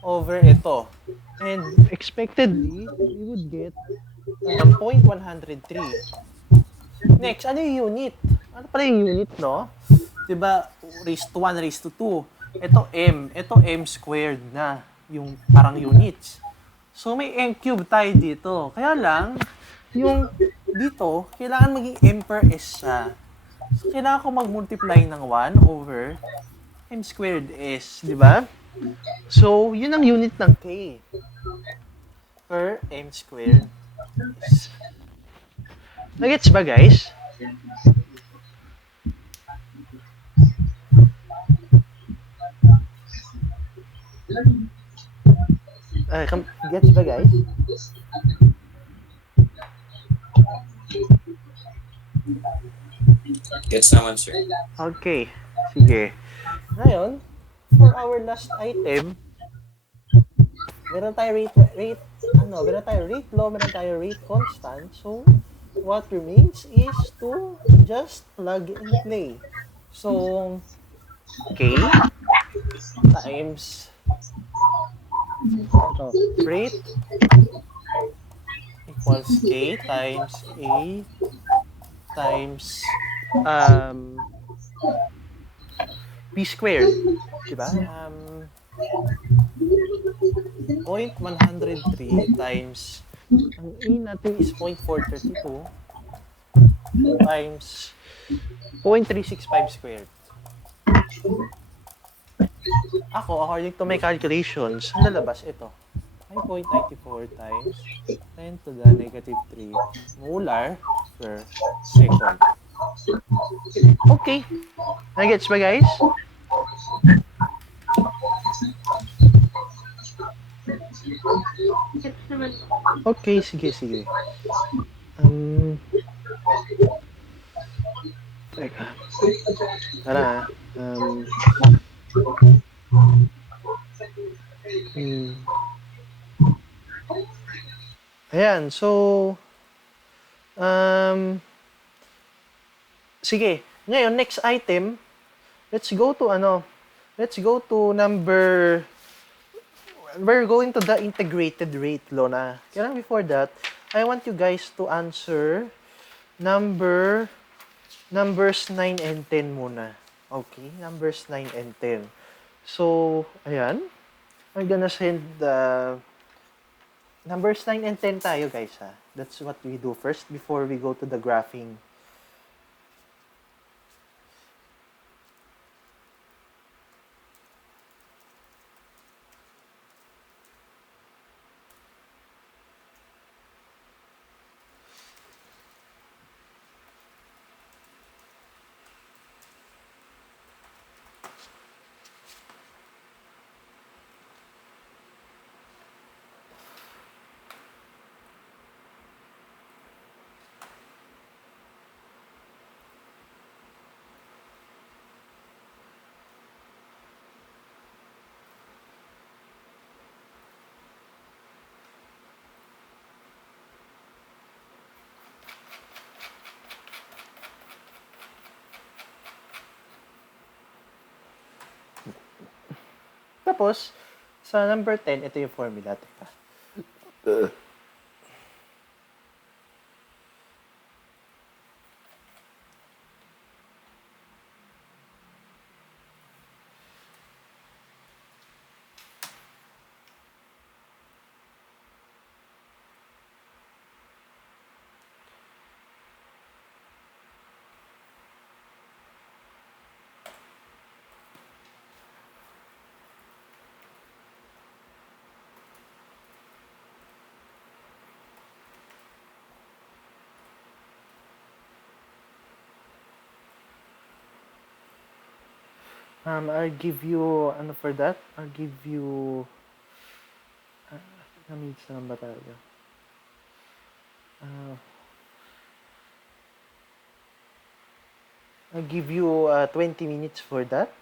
over ito. And expectedly, we would get 0.103. Next, ano yung unit? Ano pala yung unit, no? Diba, raised to 1, raised to 2. Ito M. Ito M squared na. Yung parang units. So, may M cube tayo dito. Kaya lang, yung dito, kailangan maging M per S siya. So, kailangan ko mag-multiply ng 1 over M squared S. Diba? So, yun ang unit ng K. Per M squared S. Nagets ba, guys? Gets ba, guys? Gets naman, sir. Okay. Sige. Ngayon, for our last item, meron tayo meron tayo rate low, meron tayo rate constant. So, what remains is to just plug and play. So, K times rate equals K times A times um, P squared. Diba? 0.103 times ang A natin is 0.432 times 0.365 squared. Ako, according to my calculations, ang lalabas ito. 5.94 times 10 to the negative 3 molar per second. Okay. Nagets ba, guys? Okay, sige, sige. Teka. Tara. Ayan, so, sige. Ngayon, next item, let's go to number, we're going to the integrated rate law na. Kaya before that, I want you guys to answer numbers 9 and 10 muna. Okay, numbers 9 and 10. So, ayan. I'm gonna send numbers 9 and 10 tayo, guys, ha. That's what we do first before we go to the graphing. Tapos, sa number 10, ito yung formula. Teka. I'll give you, ano for that? I'll give you, na-minutes na lang ba talaga? I'll give you 20 minutes for that.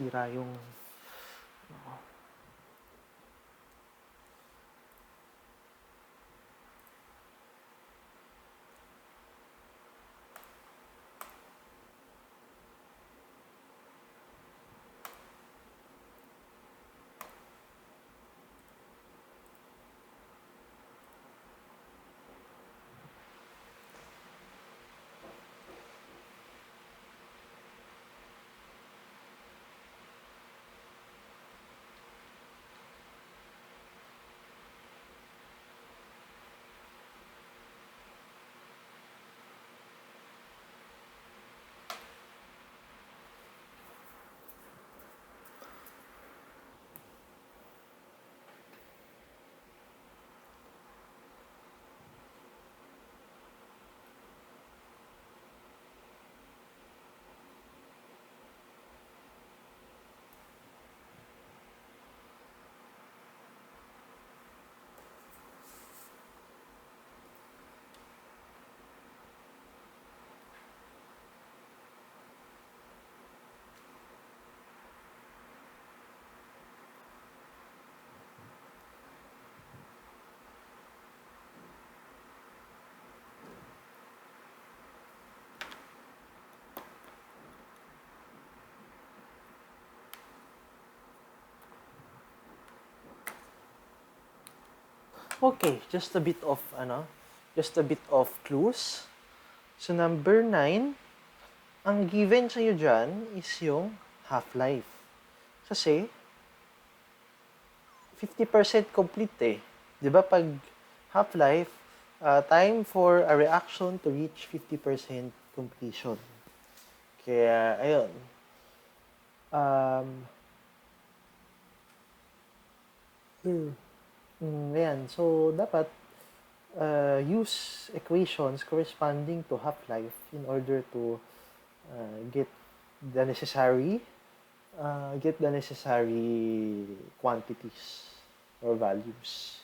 Sira yung Okay, just a bit of clues. So number 9, ang given sa'yo dyan is yung half-life. Kasi, 50% complete eh. Di ba pag half-life, time for a reaction to reach 50% completion. Kaya, ayun. Ayan. So, dapat use equations corresponding to half-life in order to get the necessary quantities or values.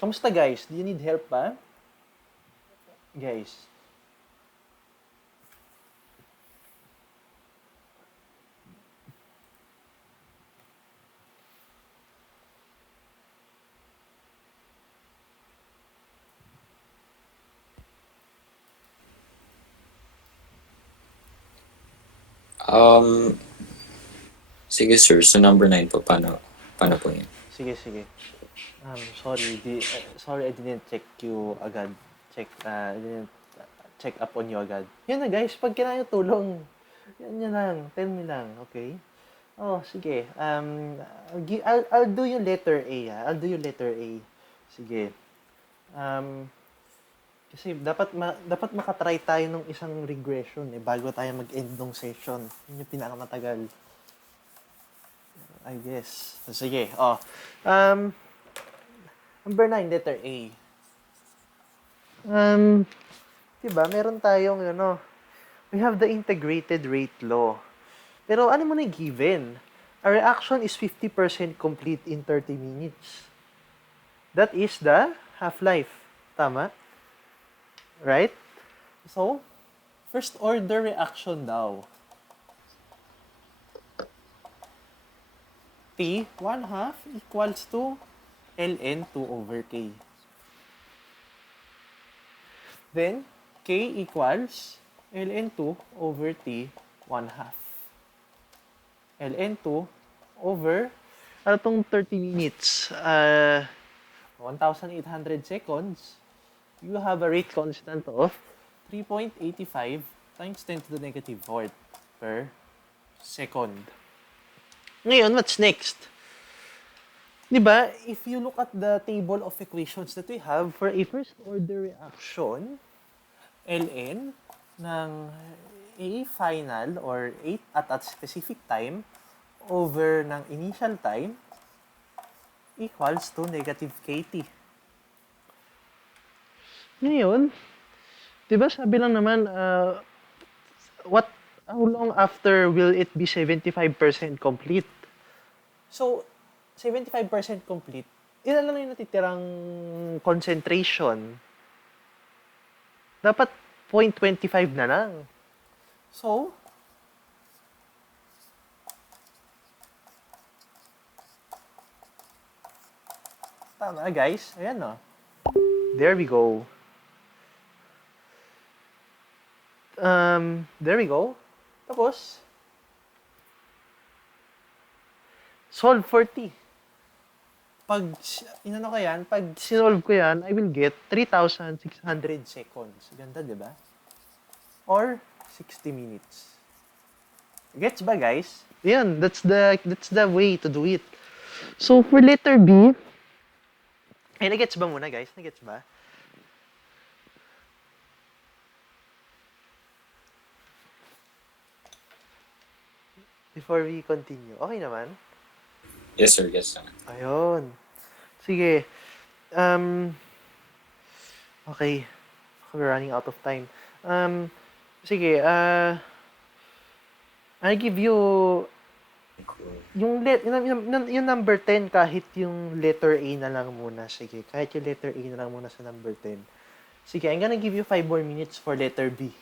Kamusta guys? Do you need help ba? Guys. Um, sige sir, so number 9 po, paano po yun? Sige. Sorry I didn't check you agad. I didn't check up on you agad. Yan na guys, pag kailangan nyo tulong, yan lang, tell me lang, okay? Oh, sige. I'll do yung letter A, ha? I'll do yung letter A. Sige. Kasi dapat makatry tayo ng isang regression bago tayo mag-end ng session. Yun yung pinakamatagal. I guess. Sige. Number 9, letter A. Diba, meron tayong, we have the integrated rate law. Pero ano mo na given? A reaction is 50% complete in 30 minutes. That is the half-life. Tama? Right? So, first order reaction daw. T, 1/2 equals to ln 2 over K. Then, K equals ln 2 over T 1/2. ln 2 over, ano tong 30 minutes? 1,800 seconds. You have a rate constant of 3.85 times 10 to the negative 4 per second. Ngayon, what's next? Diba, if you look at the table of equations that we have for a first order reaction, ln ng A final or at a specific time over ng initial time equals to negative KT. Ngayon, diba sabi lang naman, how long after will it be 75% complete? So, 75% complete, ilan lang yung natitirang concentration? Dapat 0.25 na lang. So, tama guys. Ayan o. There we go. There we go. Tapos, solve for T. Pag sinolve ko yan, I will get 3,600 seconds. Ganda, di ba? Or 60 minutes. Gets ba, guys? Yan, that's the way to do it. So, for letter B, nagets ba muna, guys? Nagets ba? Before we continue, okay naman? Yes sir, yes sir. Ayun. Sige. Okay. We're running out of time. Sige, I'll give you yung number 10 kahit yung letter A na lang muna. Sige, kahit yung letter A na lang muna sa number 10. Sige, I'm gonna give you 5 more minutes for letter B.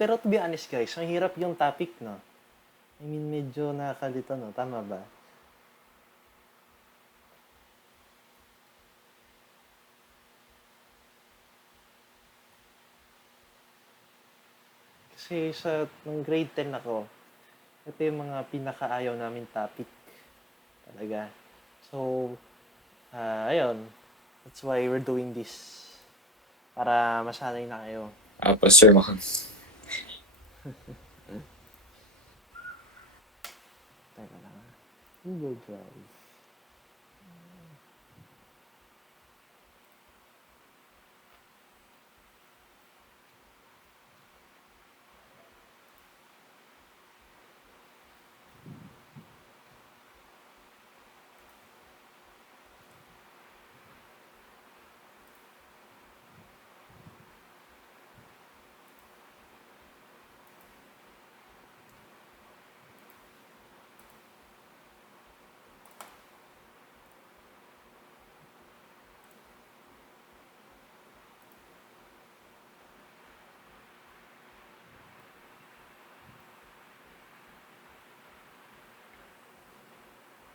Pero to be honest guys, ang hirap yung topic, no? I mean, medyo nakakalito, no? Tama ba? Kasi nung grade 10 ako, ito yung mga pinakaayaw namin topic. Talaga. So, ayun. That's why we're doing this. Para masanay na kayo. Sir Mahon. Teka lang. Google Drive.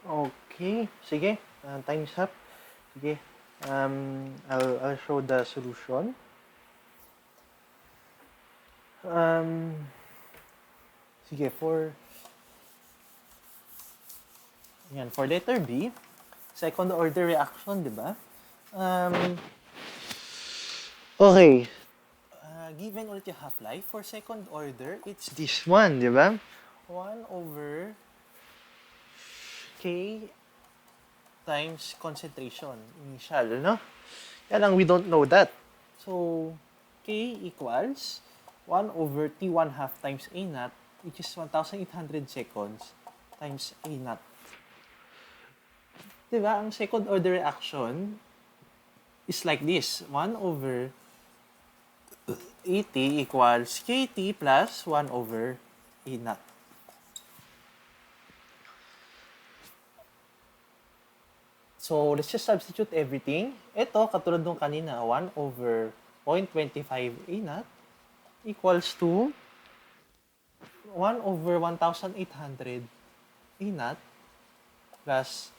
Okay. Sige. Time's up. Sige. I'll show the solution. Sige, for letter B, second order reaction, di ba? Okay. Given ulit yung half-life, for second order, it's this one, di ba? 1 over K times concentration, initial, no? Kaya lang, we don't know that. So, K equals 1 over T1 half times A naught, which is 1,800 seconds times A naught. Diba? Ang second order reaction is like this. 1 over AT equals KT plus 1 over A naught. So, let's just substitute everything. Ito, katulad nung kanina, 1 over 0.25 A naught equals to 1 over 1,800 A naught plus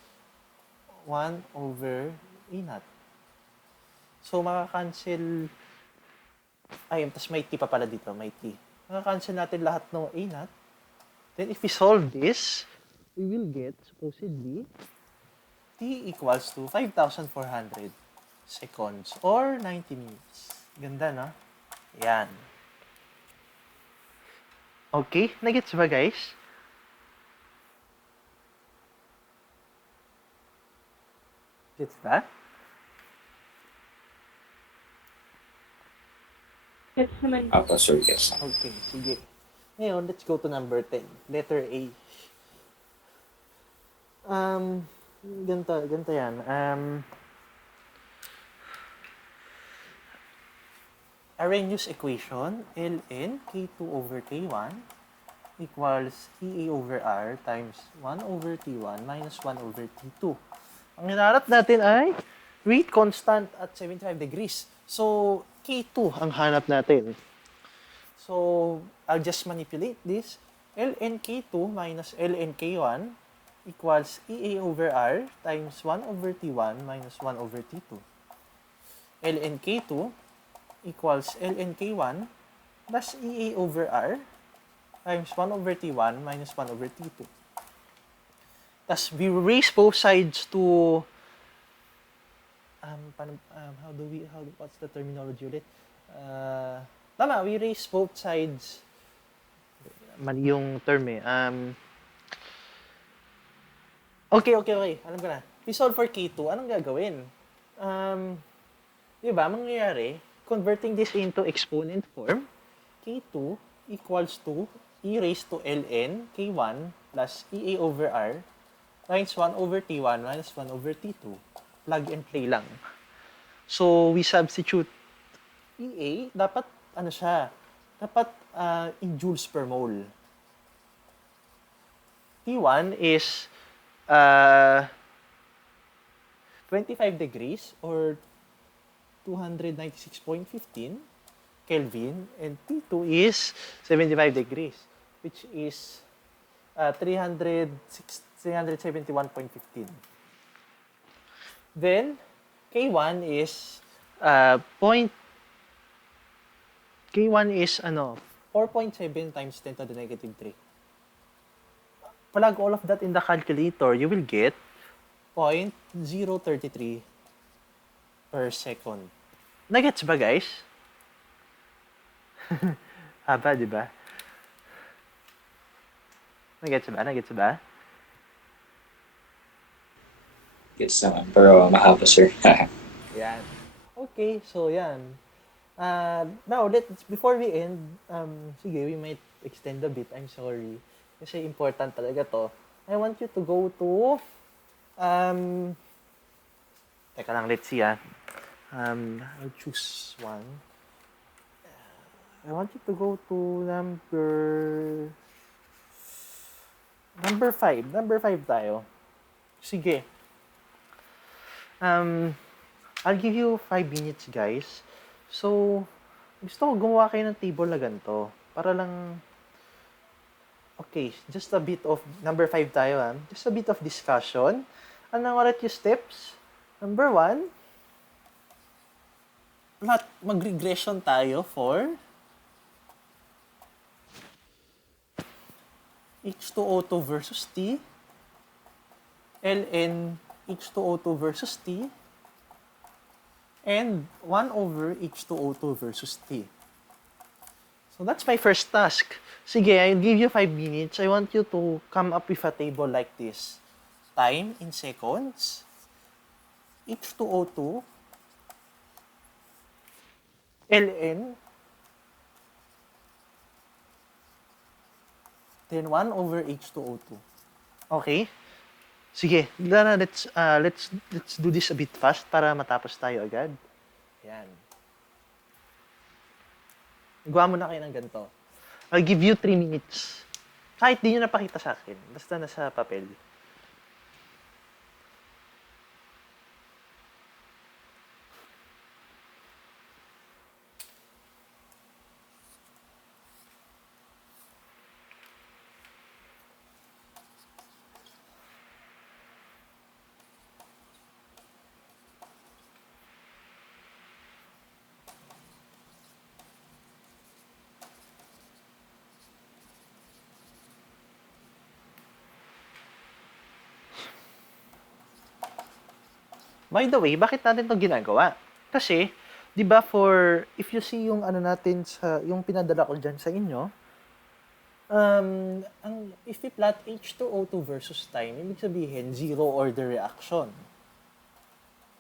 1 over A naught. So, makakancel... Ay, tas may T pa pala dito, may T. Makakancel natin lahat ng A naught. Then, if we solve this, we will get, supposedly, T equals to 5,400 seconds or 90 minutes. Ganda, no? Yan. Okay, nagets ba guys? Gets ba? Yes naman. Sir, yes. Okay, sige. Ngayon, let's go to number 10. Letter A. Ganito yan. Arrhenius equation, ln K2 over K1 equals EA over R times 1 over T1 minus 1 over T2. Ang hinarap natin ay rate constant at 75 degrees. So, K2 ang hanap natin. So, I'll just manipulate this. ln K2 minus ln K1 equals EA over R times 1 over T1 minus 1 over T2. ln K2 equals ln K1 plus EA over R times 1 over T1 minus 1 over T2. Thus, we raise both sides to what's the terminology ulit? Tama, we raise both sides. Mali yung term eh. Okay. Alam ko na. We solve for K2. Anong gagawin? Diba, mangyayari, converting this into exponent form, K2 equals to E raised to ln K1 plus EA over R times 1 over T1 minus 1 over T2. Plug and play lang. So, we substitute EA, dapat, dapat in joules per mole. T1 is 25 degrees or 296.15 Kelvin, and T2 is 75 degrees, which is 371.15. Then, K1 is point K1 is 4.7 times 10 to the negative 3. Plug all of that in the calculator, you will get 0.033 per second. Nagets ba, guys? Haba, di ba? Nagets ba? Nagets ba? Gets naman, pero mahaba, sir. Yan. Okay, so yan. Now, before we end, sige, we might extend a bit. I'm sorry. Kasi important talaga to. I want you to go to, teka lang, let's see I'll choose one. I want you to go to number 5. Number 5 tayo. Sige. I'll give you 5 minutes, guys. So, gusto ko gumawa kayo ng table na ganito. Para lang, okay, just a bit of, number 5 tayo just a bit of discussion. Ano ang yung steps? Number 1, mag-regression tayo for H2O2 versus T, ln H2O2 versus T, and 1 over H2O2 versus T. So that's my first task. Sige, I'll give you 5 minutes. I want you to come up with a table like this. Time in seconds, H2O2, ln, then 1 over H2O2. Okay? Sige, let's do this a bit fast para matapos tayo agad. Yan. Gawa mo na kayo ng ganito. I'll give you 3 minutes. Kahit di nyo napakita sa akin. Basta nasa papel. By the way, bakit natin 'to ginagawa? Kasi, 'di ba if you see yung natin yung pinadala ko diyan sa inyo, if we plot H2O2 versus time, ibig sabihin zero order reaction.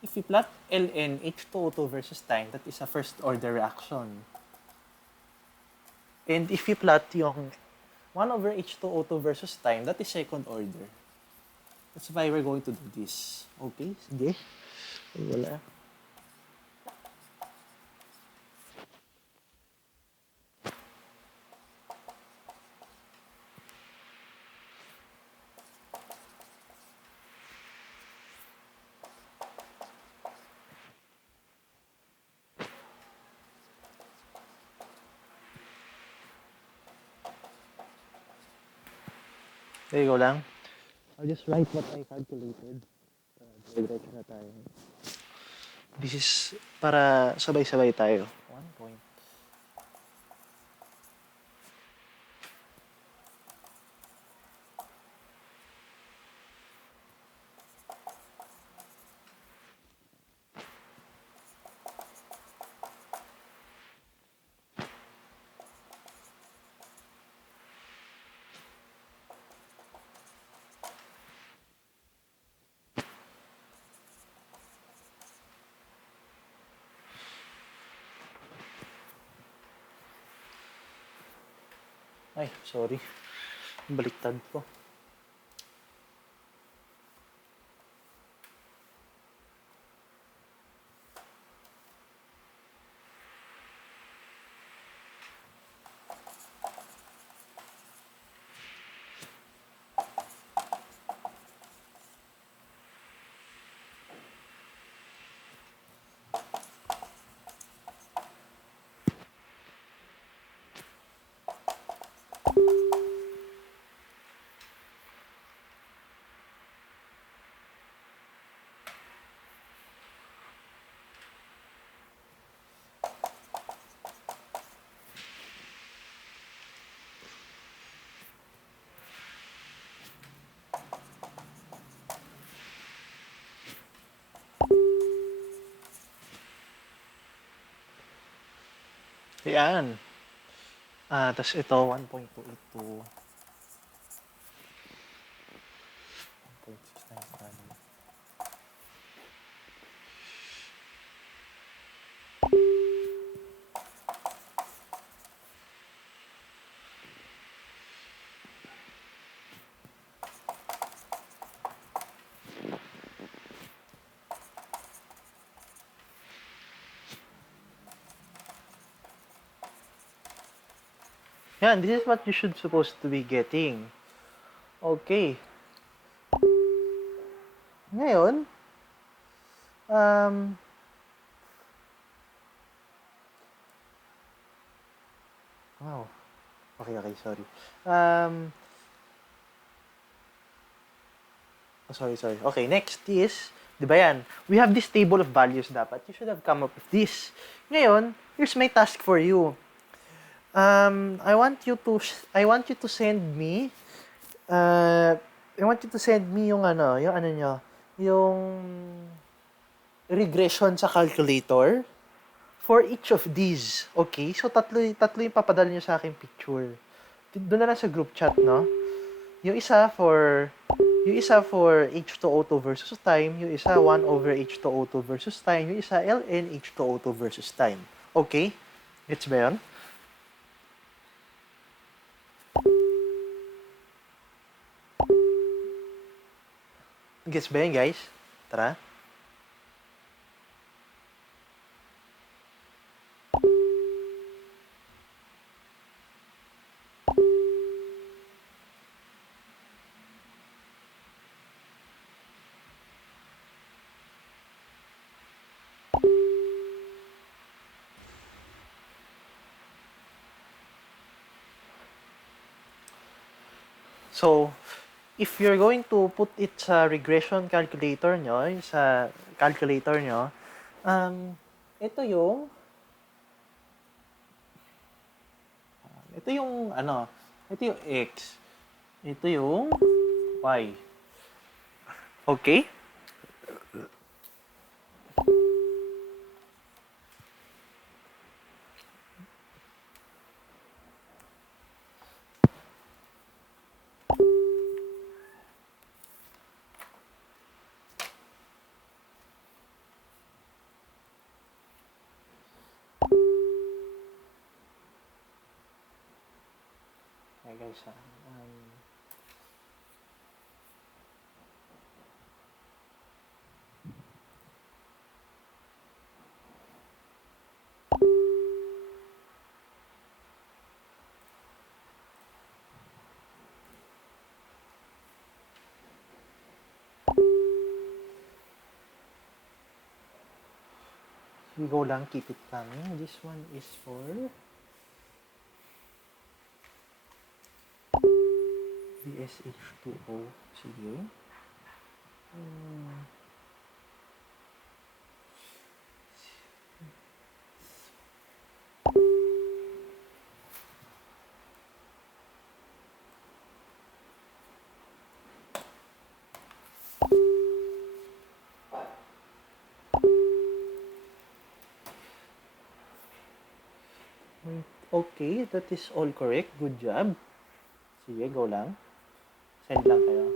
If we plot ln H2O2 versus time, that is a first order reaction. And if we plot yung 1 over H2O2 versus time, that is second order. That's why we're going to do this. Okay? Sige. Wala. There you go lang. I'll just write what I calculated. Diretso na tayo. This is para sabay-sabay tayo. 1 point. Ay, sorry. Baliktad ko. Yan. Tapos ito, 1.282. 1.695. Yan, this is what you should supposed to be getting. Okay. Ngayon, um, wow. Okay, sorry. Sorry. Okay, next is, di ba yan? We have this table of values dapat. You should have come up with this. Ngayon, here's my task for you. I want you to send me yung yung regression sa calculator for each of these. Okay? So, tatlo yung papadala nyo sa aking picture. Doon na lang sa group chat, no? Yung isa for H2O2 versus time, yung isa 1 over H2O2 versus time, yung isa ln H2O2 versus time. Okay? Gets ba yun? Gets ba yun, guys? Tara. So, if you're going to put it sa regression calculator nyo, ito yung, ito yung X, ito yung Y. Okay? Okay, guys, we go lang, keep it coming. This one is for VSH2O. Sige. Okay, that is all correct. Good job. Sige, go lang. Send lang kayo.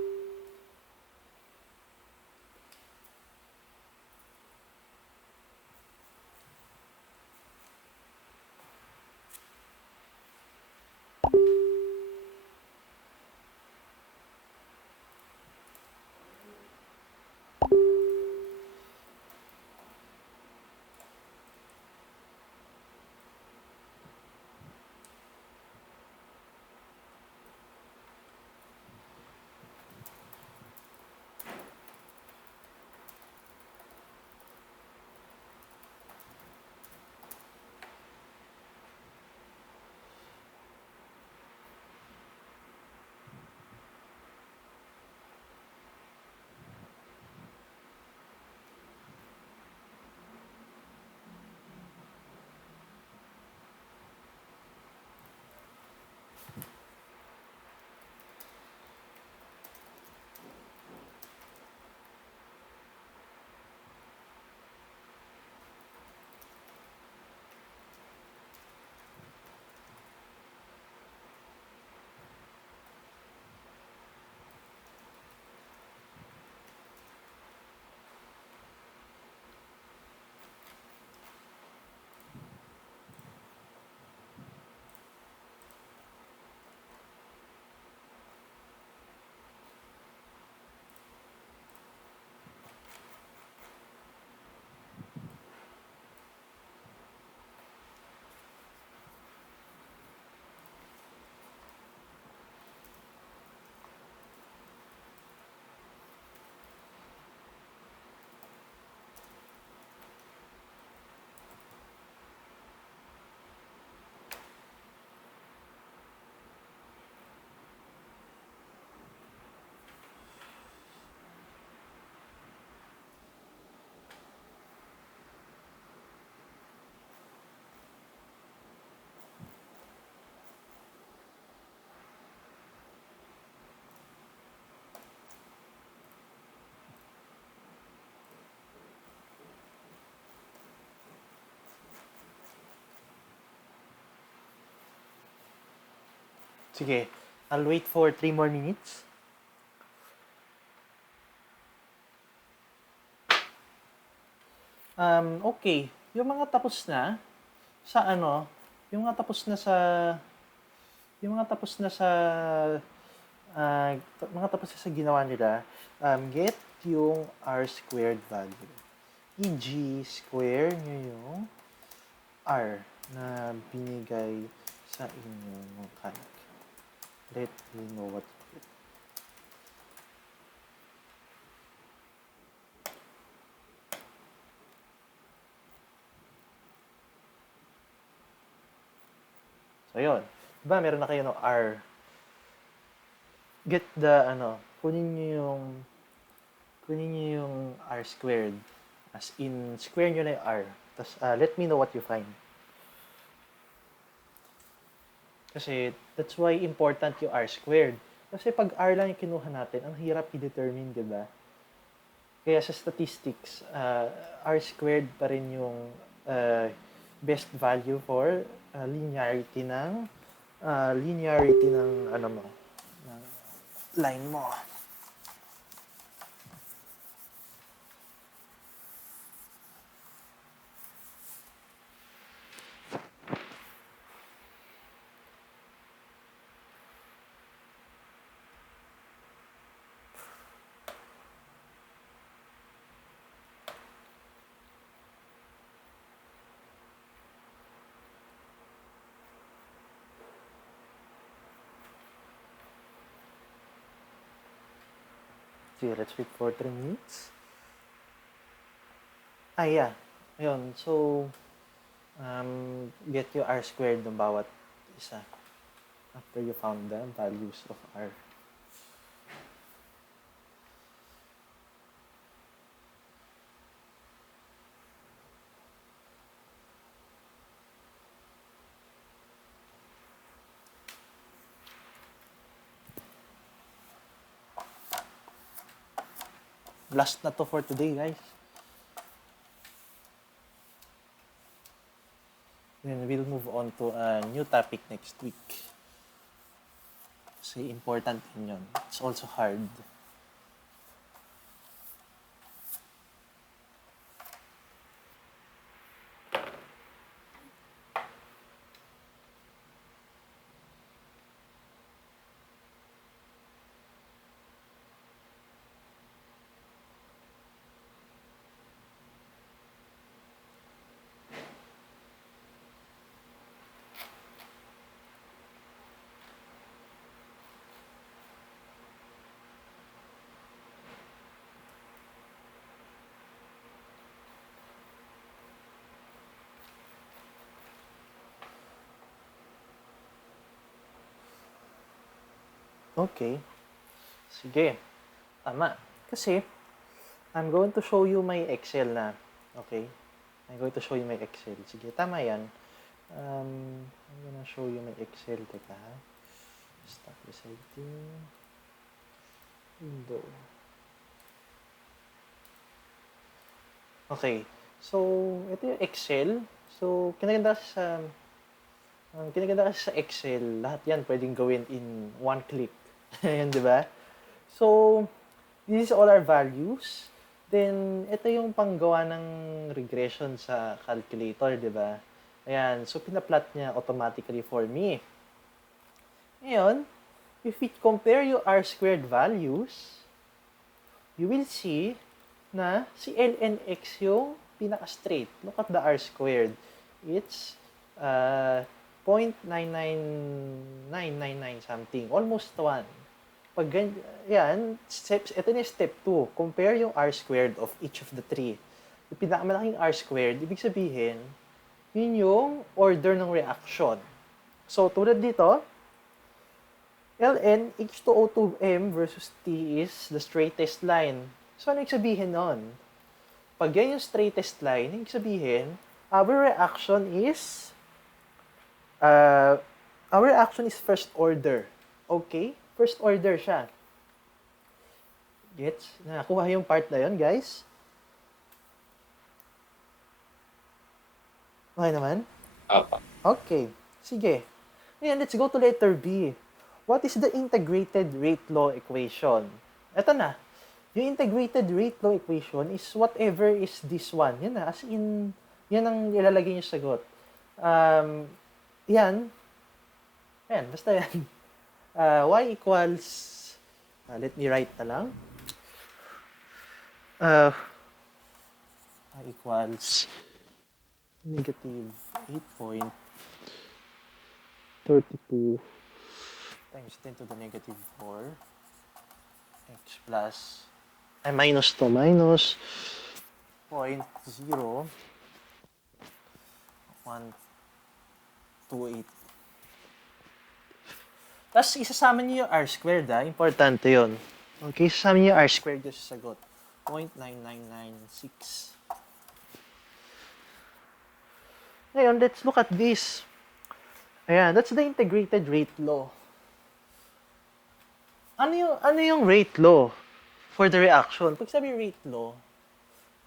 Sige, I'll wait for 3 more minutes. Okay. Yung mga tapos na sa ano, yung mga tapos na sa yung mga tapos na sa mga tapos na sa ginawa nila, get yung r squared value. E.g. square nyo yung r na binigay sa inyo ng calc. Let me know what to do. So, yun. Diba, meron na kayo ng R. Get the, kunin nyo yung R squared. As in, square nyo na yung R. Tapos, let me know what you find. Kasi, that's why important yung R squared. Kasi pag R lang yung kinuha natin, ang hirap i-determine, di ba? Kaya sa statistics, R squared pa rin yung best value for linearity ng ng line mo. Okay, let's wait for 3 minutes. Yeah. Ayun. So, get your R squared ng bawat isa after you found the values of R. Last na to for today, guys. Then we'll move on to a new topic next week. Kasi important din yun. It's also hard. Okay. Sige. Tama. Kasi, I'm going to show you my Excel na. Okay? I'm going to show you my Excel. Sige, tama yan. I'm gonna show you my Excel. Teka, ha? Stop reciting. Window. Okay. So, ito yung Excel. So, kinaganda kasi sa Excel, lahat yan pwedeng gawin in one click. Ayan, di ba? So, this is all our values. Then, ito yung panggawa ng regression sa calculator, di ba? Ayan, so pinaplot niya automatically for me. Ngayon, if we compare yung R-squared values, you will see na si lnx yung pinaka-straight. Look at the R-squared. It's 0.99999 something. Almost 1. Pag yan, ito na step 2. Compare yung R-squared of each of the three. Yung pinakamalaking R-squared, ibig sabihin, yun yung order ng reaction. So, tulad dito, ln H2O2M versus T is the straightest line. So, ano yung sabihin nun? Pag yan yung straightest line, yung sabihin, our reaction is first order. Okay? First order siya. Gets? Nakakuha yung part na yun, guys? Okay naman? Apa. Okay. Sige. Ngayon, let's go to letter B. what is the integrated rate law equation? Ito na. Yung integrated rate law equation is whatever is this one. Yan na. As in, yan ang ilalagay niyo sa sagot. Yan. Ayan, basta yan. Y equals, let me write na lang. Y equals negative 8.32 times 10 to the negative 4 x plus minus 2 minus 0.0128. Tapos isasama niyo yung r squared, importante yon. Okay, isasama niyo yung r squared yung sagot. 0.9996. Ngayon, let's look at this. Ayan, that's the integrated rate law. Ano yung rate law for the reaction? Pag sabi rate law,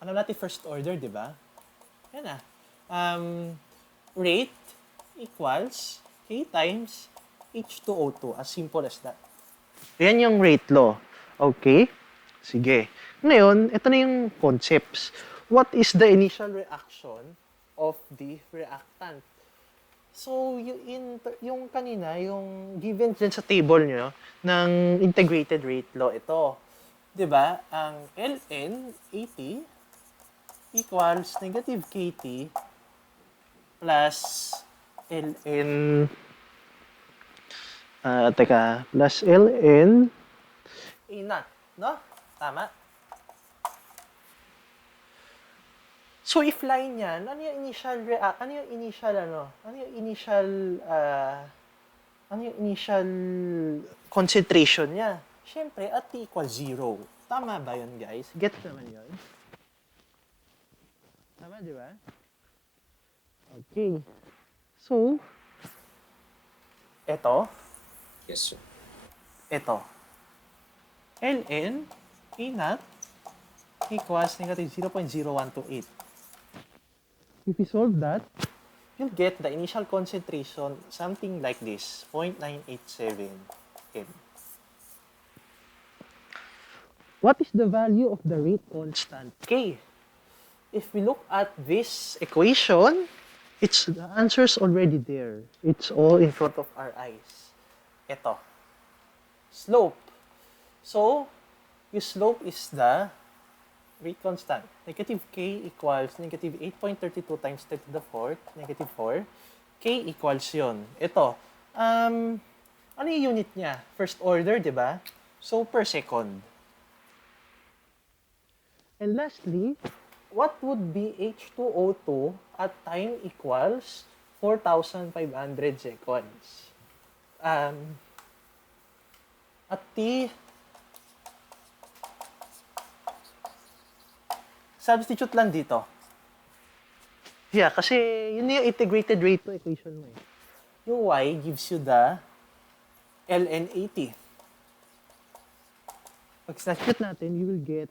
ano natin first order, di ba? Yan na. Rate equals K times H2O2. As simple as that. Yan yung rate law. Okay? Sige. Ngayon, ito na yung concepts. What is the initial reaction of the reactant? So, yung kanina, yung given dyan sa table nyo ng integrated rate law, ito. Diba? Ang ln 80 equals negative kT plus ln plus ln A naught, no? Tama? So, if line yan, ano yung initial concentration niya? Siyempre, at T equals 0. Tama ba yun, guys? Get naman yun? Tama, di ba? Okay. So, eto. Yes, sir. Eto. ln A naught equals negative 0.0128. If you solve that, you'll get the initial concentration something like this, 0.987 m. What is the value of the rate constant K? If we look at this equation, the answer's already there. It's all in front of our eyes. Ito. Slope. So, yung slope is the rate constant. Negative k equals negative 8.32 times 10 to the 4th, negative 4. K equals yun. Ito. Ano yung unit niya? First order, di ba? So, per second. And lastly, what would be H2O2 at time equals 4,500 seconds? At T, substitute lang dito. Yeah, kasi yun yung integrated rate law equation mo eh. Yung Y gives you the ln 80. Pag substitute natin, you will get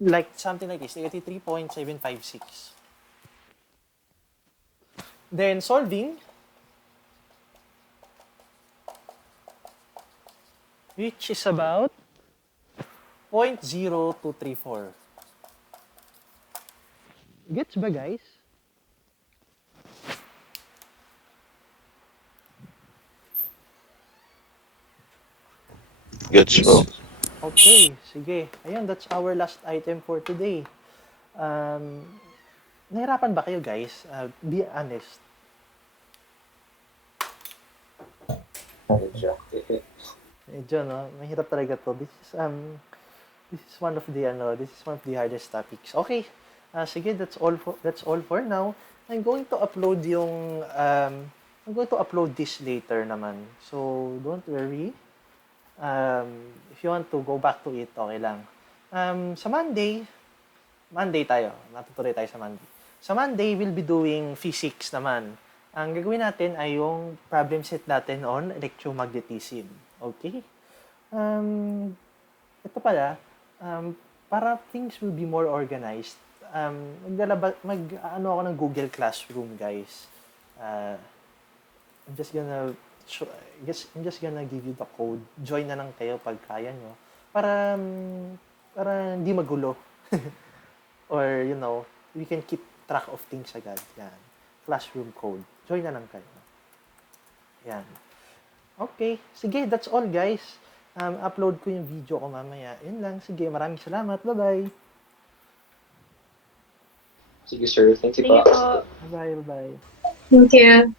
like something like this, 83.756. Then solving, which is about 0.0234. Gets ba, guys? Gets mo. Okay, sige. Ayun, that's our last item for today. Nahirapan ba kayo, guys? Be honest. Medyo, no? Mahirap talaga to. This is one of the hardest topics. Okay. Sige, that's all for now. I'm going to upload this later naman. So, don't worry. If you want to go back to it, okay lang. Sa Monday tayo. Natutuloy tayo sa Monday. Sa Monday, we'll be doing physics naman. Ang gagawin natin ay yung problem set natin on electromagnetism. Okay? Ito pala, para things will be more organized, mag-ano ako ng Google Classroom, guys. I'm just gonna So, I'm just gonna give you the code. Join na lang kayo pag kaya nyo. Para, para hindi magulo. Or, we can keep track of things agad. Yan. Classroom code. Join na lang kayo. Yan. Okay. Sige, that's all guys. Upload ko yung video ko mamaya. Yun lang. Sige, maraming salamat. Bye-bye. Sige sir, thank you Sige po. po. Bye-bye. Bye-bye. Thank you.